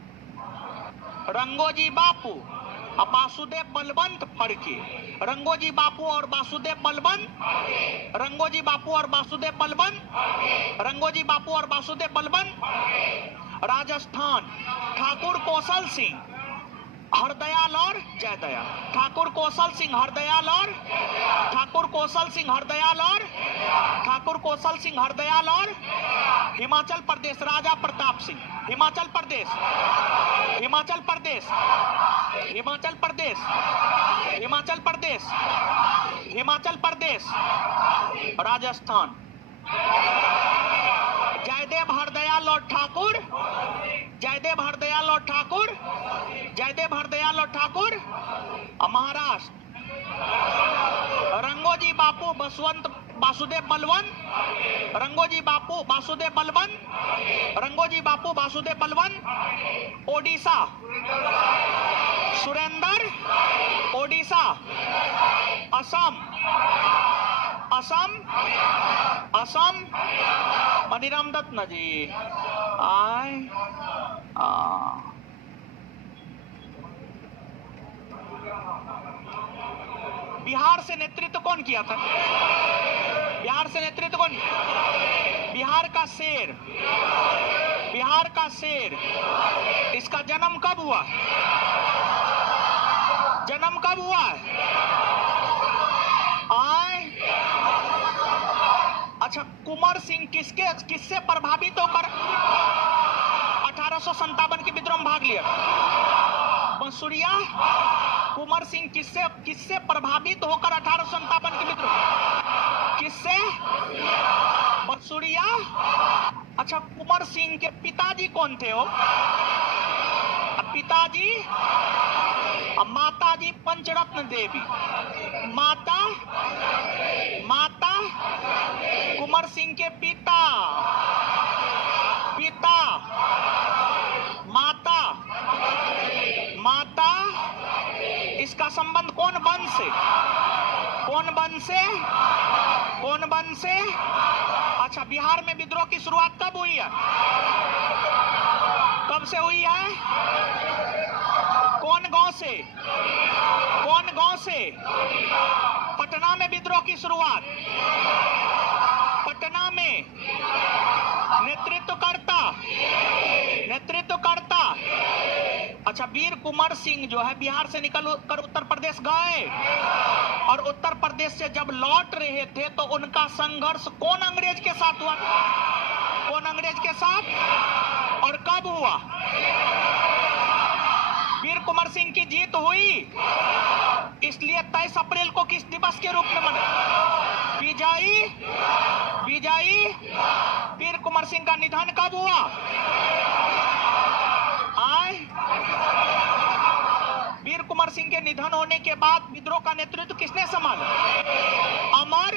रंगोजी बापू। अब वासुदेव बलवंत फड़के, रंगोजी बापू और वासुदेव बलवंत, रंगोजी बापू और वासुदेव बलवंत, रंगोजी बापू और वासुदेव बलवंत। राजस्थान ठाकुर कौशल सिंह, हरदयाल और जयदया, ठाकुर कौशल सिंह हरदयाल और, ठाकुर कौशल सिंह हरदयाल और, ठाकुर कौशल सिंह हरदयाल और। हिमाचल प्रदेश राजा प्रताप सिंह, हिमाचल प्रदेश, हिमाचल प्रदेश, हिमाचल प्रदेश, हिमाचल प्रदेश, हिमाचल प्रदेश। राजस्थान जयदेव हरदयाल और ठाकुर, जयदेव हरदयाल और ठाकुर, जयदेव हरदयाल और ठाकुर। महाराष्ट्र रंगोजी बापू बसवंत वासुदेव बलवंत, रंगोजी बापू वासुदेव बलवंत, रंगोजी बापू वासुदेव बलवंत। ओडिशा सुरेंद्र, ओडिशा। असम, असम, असम मणिराम दत्त न जी आए। बिहार से नेतृत्व कौन किया था? बिहार से नेतृत्व कौन? बिहार का शेर, बिहार का शेर। इसका जन्म कब हुआ? जन्म कब हुआ? आए। अच्छा, कुंवर सिंह किससे प्रभावित होकर 1857 के विद्रोह में भाग लिया? बंसुरिया। कुंवर सिंह किससे प्रभावित होकर 1857 के विद्रोह? किससे? बंसुरिया। अच्छा, कुंवर सिंह के पिताजी कौन थे? हो पिताजी, माताजी पंचरत्न देवी, माता, माता कुंवर सिंह के पिता, पिता, माता, माता। इसका संबंध कौन वंश से? कौन वंश से? कौन वंश से? अच्छा, बिहार में विद्रोह की शुरुआत कब हुई है? कब से हुई है? कौन गांव से? कौन गांव से? पटना में विद्रोह की शुरुआत। पटना में नेतृत्वकर्ता, नेतृत्वकर्ता। अच्छा, वीर कुंवर सिंह जो है बिहार से निकल कर उत्तर प्रदेश गए और उत्तर प्रदेश से जब लौट रहे थे तो उनका संघर्ष कौन अंग्रेज के साथ हुआ? कौन अंग्रेज के साथ और कब हुआ? वीर कुंवर सिंह की जीत हुई, इसलिए 23 अप्रैल को किस दिवस के रूप में मना? विजयी, विजयी। वीर कुंवर सिंह का निधन कब हुआ? आए। वीर कुंवर सिंह के निधन होने के बाद विद्रोह का नेतृत्व किसने संभाला? अमर।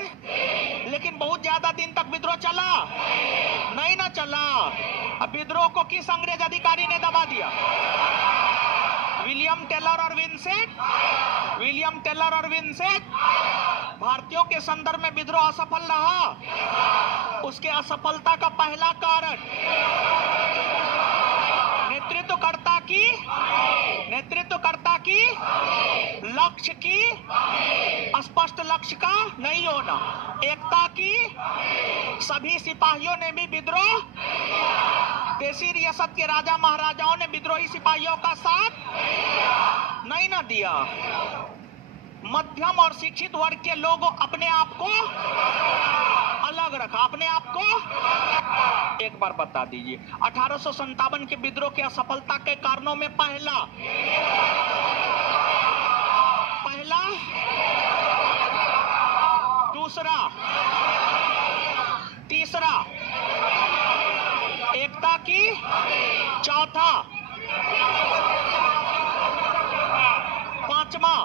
लेकिन बहुत ज्यादा दिन तक विद्रोह चला नहीं ना चला। अब विद्रोह को किस अंग्रेज अधिकारी ने दबा दिया? विलियम टेलर और विंसेंट, विलियम टेलर और विंसेंट। भारतीयों के संदर्भ में विद्रोह असफल रहा। उसके असफलता का पहला कारण नेतृत्वकर्ता की, नेतृत्वकर्ता की लक्ष्य की, स्पष्ट लक्ष्य का नहीं होना, एकता की। सभी सिपाहियों ने भी विद्रोह, देशी रियासत के राजा महाराजाओं ने विद्रोही सिपाहियों का साथ नहीं ना दिया। मध्यम और शिक्षित वर्ग के लोग अपने आप को अलग रखा, अपने आप को। एक बार बता दीजिए 1857 के विद्रोह की असफलता के कारणों में पहला, पहला, दूसरा, तीसरा एकता की, चौथा, पांचवा।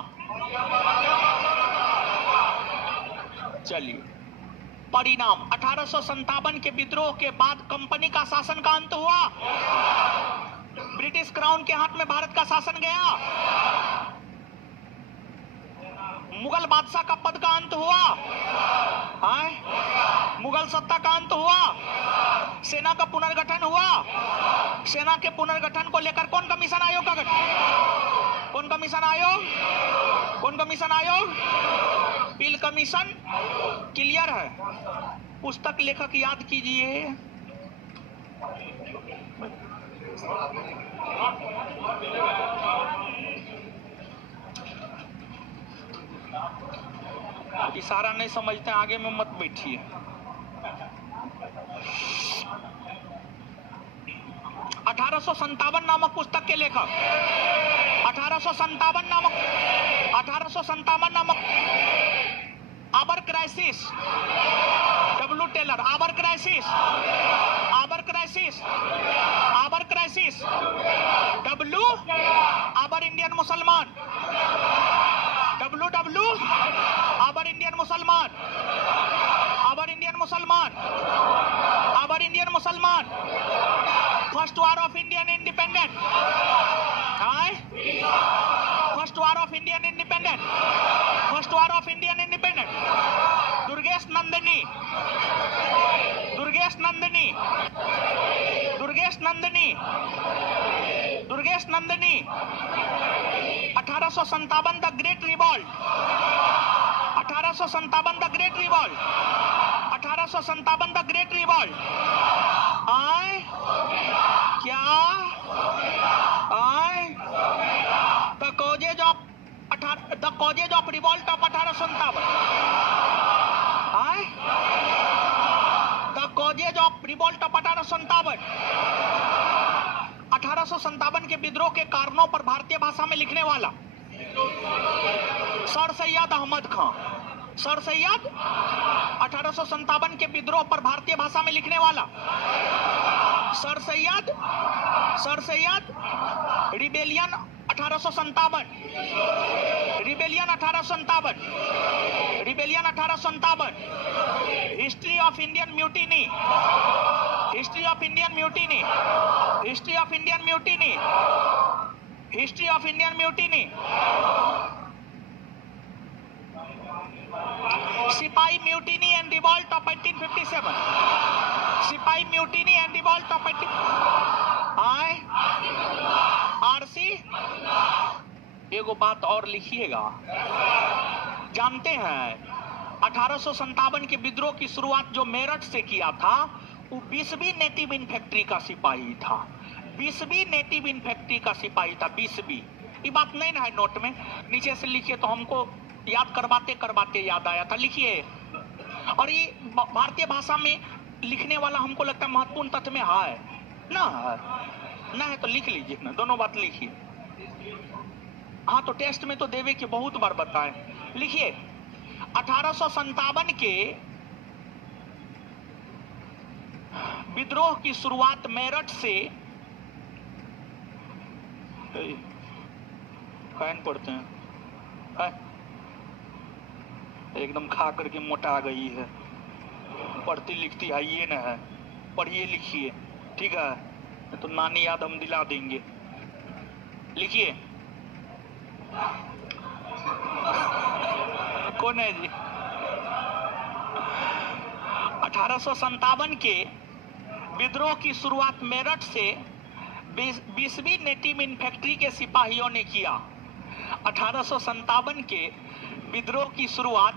चलिए परिणाम 1857 के विद्रोह के बाद कंपनी का शासन का अंत हुआ, ब्रिटिश क्राउन के हाथ में भारत का शासन गया, मुगल बादशाह का पद का अंत हुआ, मुगल सत्ता का अंत हुआ, सेना का पुनर्गठन हुआ। सेना के पुनर्गठन को लेकर कौन कमीशन आयोग का गठन? कौन कमीशन आयोग? कौन कमीशन आयोग? पील कमीशन क्लियर है। पुस्तक लेखक याद कीजिए। इशारा नहीं समझते आगे में मत बैठिए। 1857 नामक पुस्तक के लेखक 1857 नामक our crisis, W Taylor. Our crisis W our Indian Musalman, W our Indian Musalman, first war of Indian independent, first war of Indian independent, Durgesh Nandini 1857 the great revolt, 1857 the great revolt. क्या the causes of revolt of 1857, the causes of revolt of 1857 के विद्रोह के कारणों पर भारतीय भाषा में लिखने वाला सर सैयद अहमद खां। सर सैयद 1857 के विद्रोह पर भारतीय भाषा में लिखने वाला sir Syed rebellion 1857, rebellion 1857, history of Indian mutiny, history of Indian mutiny, सिपाही म्यूटिनी एंड रिवॉल्ट ऑफ 1857, सिपाही mutiny and revolt of 18 RC. एगो बात और लिखिएगा, जानते हैं 1857 के विद्रोह की शुरुआत जो मेरठ से किया था वो 20वीं नेटिव इन्फेंट्री का सिपाही था, 20वीं नेटिव इन्फेंट्री का सिपाही था, 20वीं। ये बात नहीं ना है नोट में, नीचे से लिखिए तो हमको याद करवाते याद आया था, लिखिए। और ये भारतीय भाषा में लिखने वाला हमको लगता है महत्वपूर्ण तथ्य में है ना है तो लिख लीजिए ना, दोनों बात लिखिए। हाँ तो टेस्ट में तो देवे के बहुत बार बताएं, लिखिए। 1857 के विद्रोह की शुरुआत मेरठ से, फैन पढ़ते हैं एकदम खा करके मोटा गई है, पढ़ती लिखती है ये न है, पढ़िए लिखिए, ठीक है? तो नानी याद हम दिला देंगे, लिखिए। कौन है जी? 1857 के विद्रोह की शुरुआत मेरठ से 20वीं नेटिव इन्फेंट्री के सिपाहियों ने किया। 1857 के विद्रोह की शुरुआत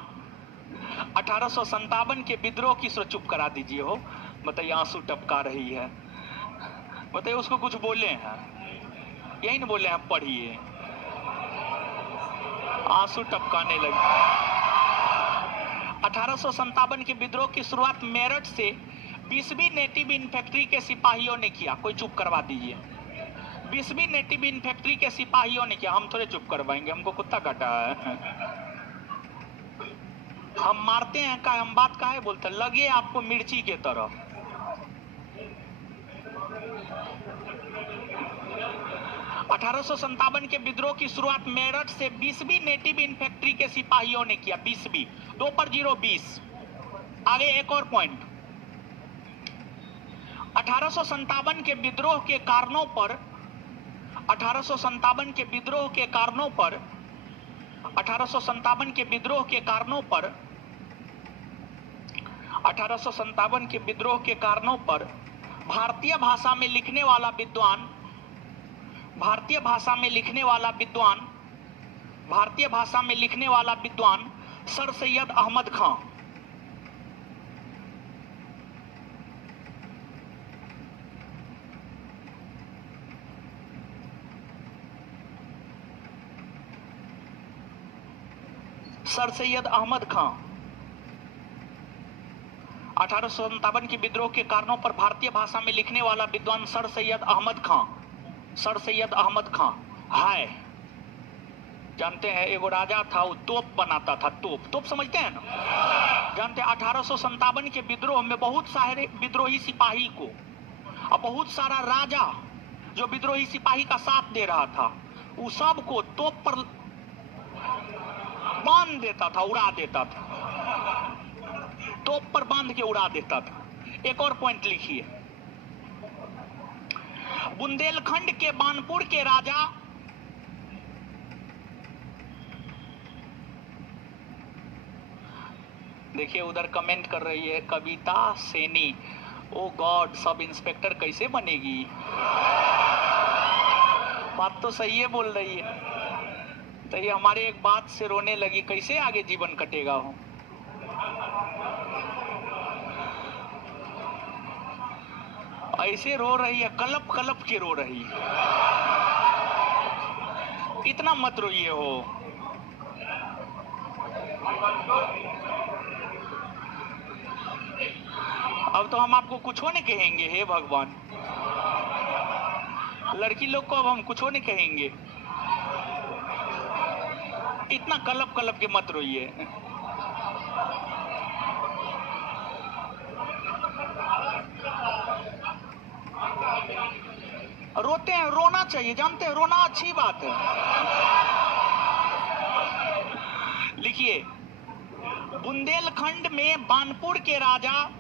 1857 के विद्रोह की शुरुआत, चुप करा दीजिए हो, बताइए आंसू टपका रही है, बताइए उसको कुछ बोले हैं, यही नहीं बोले हैं, पढ़िए, आंसू टपकाने लगे। 1857 के विद्रोह की शुरुआत मेरठ से 20वीं नेटिव इन्फेंट्री के सिपाहियों ने किया, कोई चुप करवा दीजिए। 20वीं नेटिव इन्फेंट्री के सिपाहियों ने किया, हम थोड़े चुप करवाएंगे, हमको कुत्ता काटा है, हम मारते हैं का, हम बात काहे बोलते हैं, लगे आपको मिर्ची के तरह। 1857 के विद्रोह की शुरुआत मेरठ से 20वीं नेटिव इन्फेंट्री के सिपाहियों ने किया, 20वीं, 2 पर 0 20। आगे एक और पॉइंट, 1857 के विद्रोह के कारणों पर 1857 के विद्रोह के कारणों पर 1857 के विद्रोह के कारणों पर 1857 के विद्रोह के कारणों पर भारतीय भाषा में लिखने वाला विद्वान भारतीय भाषा में लिखने वाला विद्वान सर सैयद अहमद खां। सर सैयद अहमद खां 1857 के विद्रोह के कारणों पर भारतीय भाषा में लिखने वाला विद्वान सर सैयद अहमद खां, सर सैयद अहमद खां है। जानते हैं एगो राजा था, वो तोप बनाता था, तोप समझते हैं ना? जानते हैं 1857 के विद्रोह में बहुत सारे विद्रोही सिपाही को और बहुत सारा राजा जो विद्रोही सिपाही का साथ दे रहा था, वो सब को तोप पर बांध देता था, उड़ा देता था, तोप पर बांध के उड़ा देता था। एक और पॉइंट लिखिए, बुंदेलखंड के बानपुर के राजा देखिए उधर कमेंट कर रही है कविता सैनी, ओ गॉड सब इंस्पेक्टर कैसे बनेगी? बात तो सही है बोल रही है, तो ये हमारे एक बात से रोने लगी, कैसे आगे जीवन कटेगा हो? ऐसे रो रही है, कलप कलप के रो रही है। इतना मत रोइए हो। अब तो हम आपको कुछ नहीं कहेंगे, हे भगवान। लड़की लोग को अब हम कुछ नहीं कहेंगे। इतना कलप कलप के मत रोइए। रोते हैं, रोना चाहिए, जानते हैं रोना अच्छी बात है। लिखिए, बुंदेलखंड में बानपुर के राजा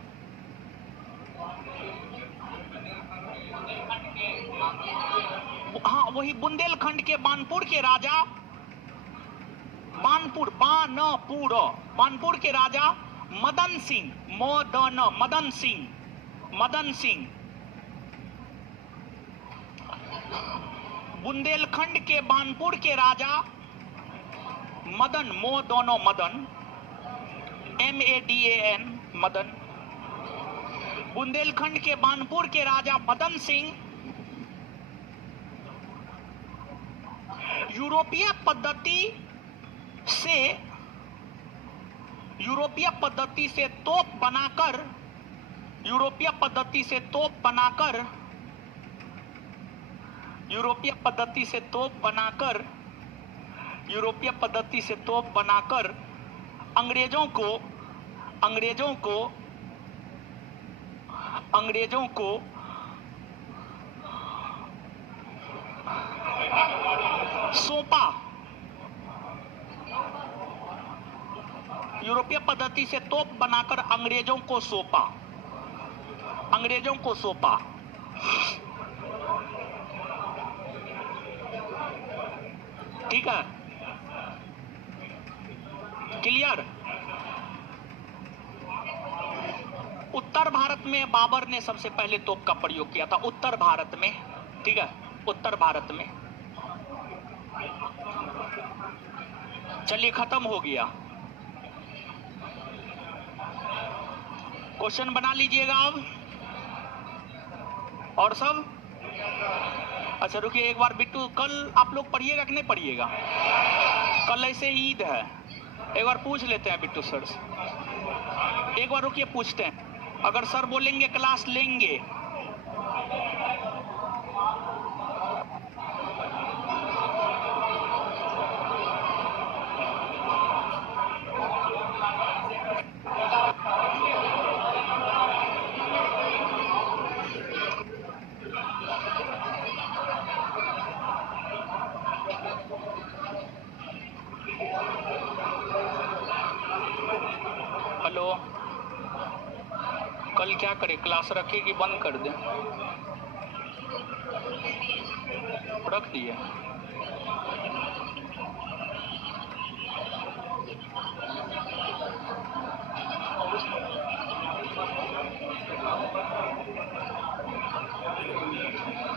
हाँ वही बुंदेलखंड के बानपुर के राजा बानपुर के राजा मदन सिंह बुंदेलखंड के बानपुर के राजा मदन मदन बुंदेलखंड के बानपुर के राजा मदन सिंह यूरोपीय पद्धति से तोप बनाकर अंग्रेजों को सौंपा। यूरोपीय पद्धति से तोप बनाकर अंग्रेजों को सौंपा। ठीक है, क्लियर? उत्तर भारत में बाबर ने सबसे पहले तोप का प्रयोग किया था, उत्तर भारत में। ठीक है, उत्तर भारत में। चलिए खत्म हो गया। क्वेश्चन बना लीजिएगा अब। और सब अच्छा रुकिए एक बार, बिट्टू कल आप लोग पढ़िएगा कि नहीं पढ़िएगा? कल ऐसे ईद है, एक बार पूछ लेते हैं बिट्टू सर से। एक बार रुकिए पूछते हैं, अगर सर बोलेंगे क्लास लेंगे। हेलो, कल क्या करें, क्लास रखे कि बंद कर दें? रख दिए।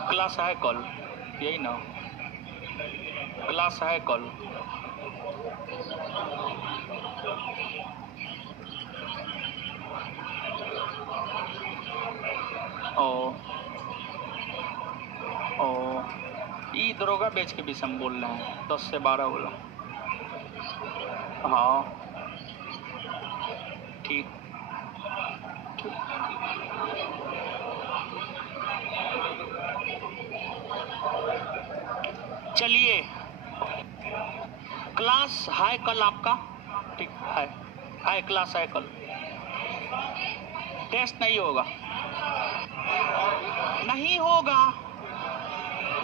क्लास है कल, यही ना? क्लास है कल। ओ ई दरोगा बेच के विषय में बोल रहे हैं, 10 से 12 बोला। हाँ ठीक। चलिए, क्लास है कल आपका, ठीक है क्लास है कल। टेस्ट नहीं होगा, नहीं होगा,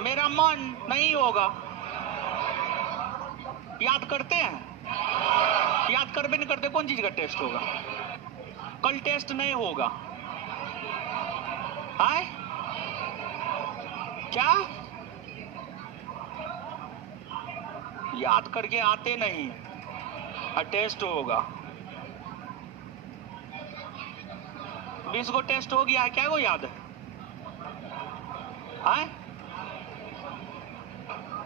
मेरा मन नहीं होगा। याद करते हैं, याद करबे नहीं करते, कौन चीज का टेस्ट होगा? कल टेस्ट नहीं होगा। आए क्या याद करके आते नहीं, टेस्ट होगा। 20 को टेस्ट हो गया है, क्या वो याद है? आए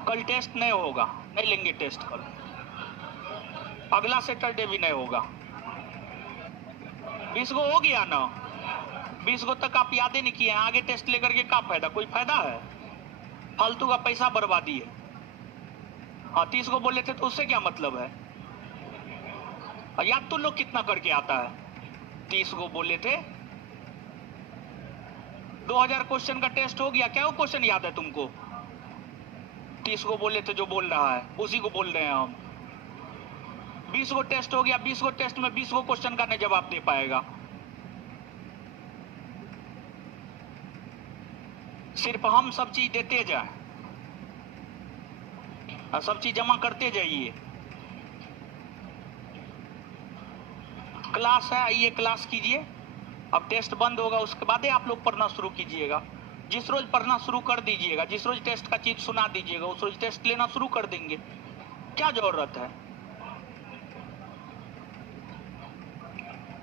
कल टेस्ट नहीं होगा, नहीं लेंगे टेस्ट कल, अगला सैटरडे भी नहीं होगा। 20 को हो गया ना, 20 को तक आप याद ही नहीं किए हैं, आगे टेस्ट लेकर के क्या फायदा? कोई फायदा है? फालतू का पैसा बर्बादी है। हाँ 30 को बोले थे तो उससे क्या मतलब है? याद तो लोग कितना करके आता है? 30 को बोले थे, 2000 क्वेश्चन का टेस्ट हो गया, क्या वो क्वेश्चन याद है तुमको? 30 को बोले थे जो बोल रहा है उसी को बोल रहे हैं हम। 20 को टेस्ट हो गया, 20 को टेस्ट में 20 को क्वेश्चन का नहीं जवाब दे पाएगा। सिर्फ हम सब चीज देते जाए, सब चीज जमा करते जाइए। क्लास है, आइए क्लास कीजिए। अब टेस्ट बंद होगा, उसके बाद ही आप लोग पढ़ना शुरू कीजिएगा। जिस रोज पढ़ना शुरू कर दीजिएगा, जिस रोज टेस्ट का चीज सुना दीजिएगा, उस रोज टेस्ट लेना शुरू कर देंगे। क्या जरूरत है?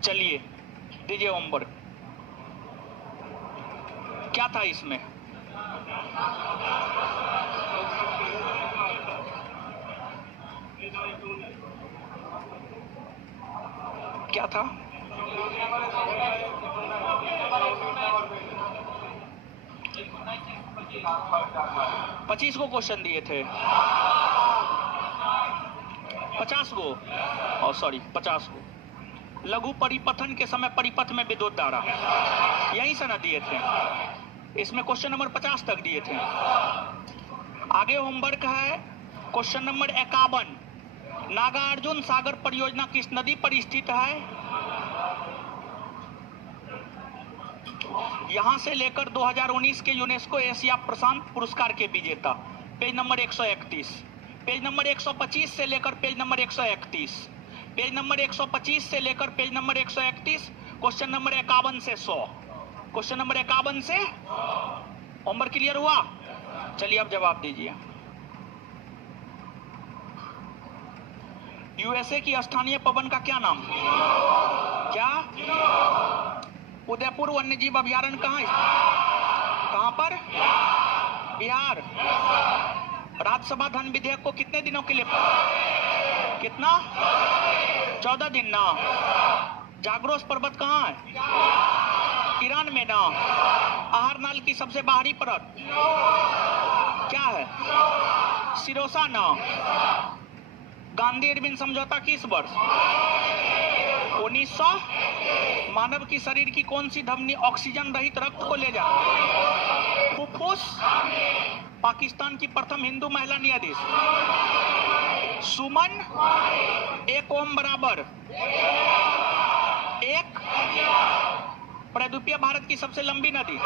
चलिए दीजिए होमवर्क। क्या था इसमें? क्या था? पच्चीस को क्वेश्चन दिए थे, 50 को, और सॉरी 50 को। लघु परिपथन के समय परिपथ में विद्युत धारा, यही से ना दिए थे। इसमें क्वेश्चन नंबर 50 तक दिए थे। आगे होमवर्क है क्वेश्चन नंबर 51। नागार्जुन सागर परियोजना किस नदी पर स्थित है? यहां से लेकर 2019 के यूनेस्को एशिया प्रशांत पुरस्कार के विजेता, पेज नंबर 131, पेज नंबर 125 से लेकर पेज नंबर 131, पेज नंबर 125 से लेकर पेज नंबर 131, क्वेश्चन नंबर 51 से 100, क्वेश्चन नंबर 51 से। होमवर्क क्लियर हुआ? चलिए अब जवाब दीजिए। यूएसए की स्थानीय पवन का क्या नाम? क्या? उदयपुर वन्यजीव अभयारण्य कहाँ है? कहाँ पर? बिहार। राज्यसभा धन विधेयक को कितने दिनों के लिए? कितना? 14 दिन ना। जाग्रोस पर्वत कहाँ है? ईरान में ना। आहारनाल की सबसे बाहरी परत क्या है? सिरोसा ना। गांधी इरविन समझौता किस वर्ष? 1900। मानव की शरीर की कौन सी धमनी ऑक्सीजन रहित रक्त को ले जाती? फुफ्फुस। पाकिस्तान की प्रथम हिंदू महिला न्यायाधीश? सुमन। एक ओम बराबर एक। प्रद्वीपीय भारत की सबसे लंबी नदी?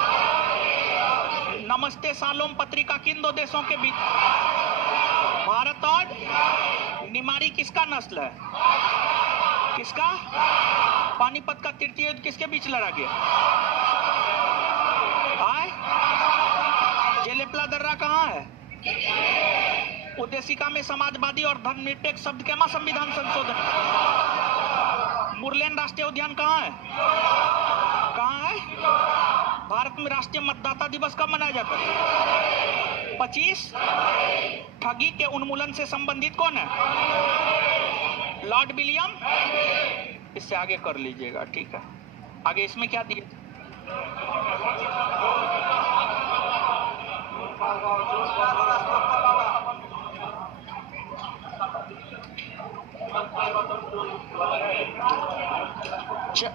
नमस्ते सालोम पत्रिका किन दो देशों के बीच? भारत और निमारी किसका नस्ल है? किसका? पानीपत का तृतीय युद्ध किसके बीच लड़ा गया? आए? जेलेपला दर्रा कहाँ है? उद्देशिका में समाजवादी और धर्मनिरपेक्ष शब्द के मां संविधान संशोधन। मुरलेन राष्ट्रीय उद्यान कहाँ है? कहाँ है? भारत में राष्ट्रीय मतदाता दिवस कब मनाया जाता है? 25। ठगी के उन्मूलन से संबंधित कौन है? लॉर्ड विलियम, इससे आगे कर लीजिएगा, ठीक है। आगे इसमें क्या दिए?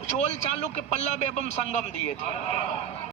चोल चालुक्य पल्लव एवं संगम दिए थे।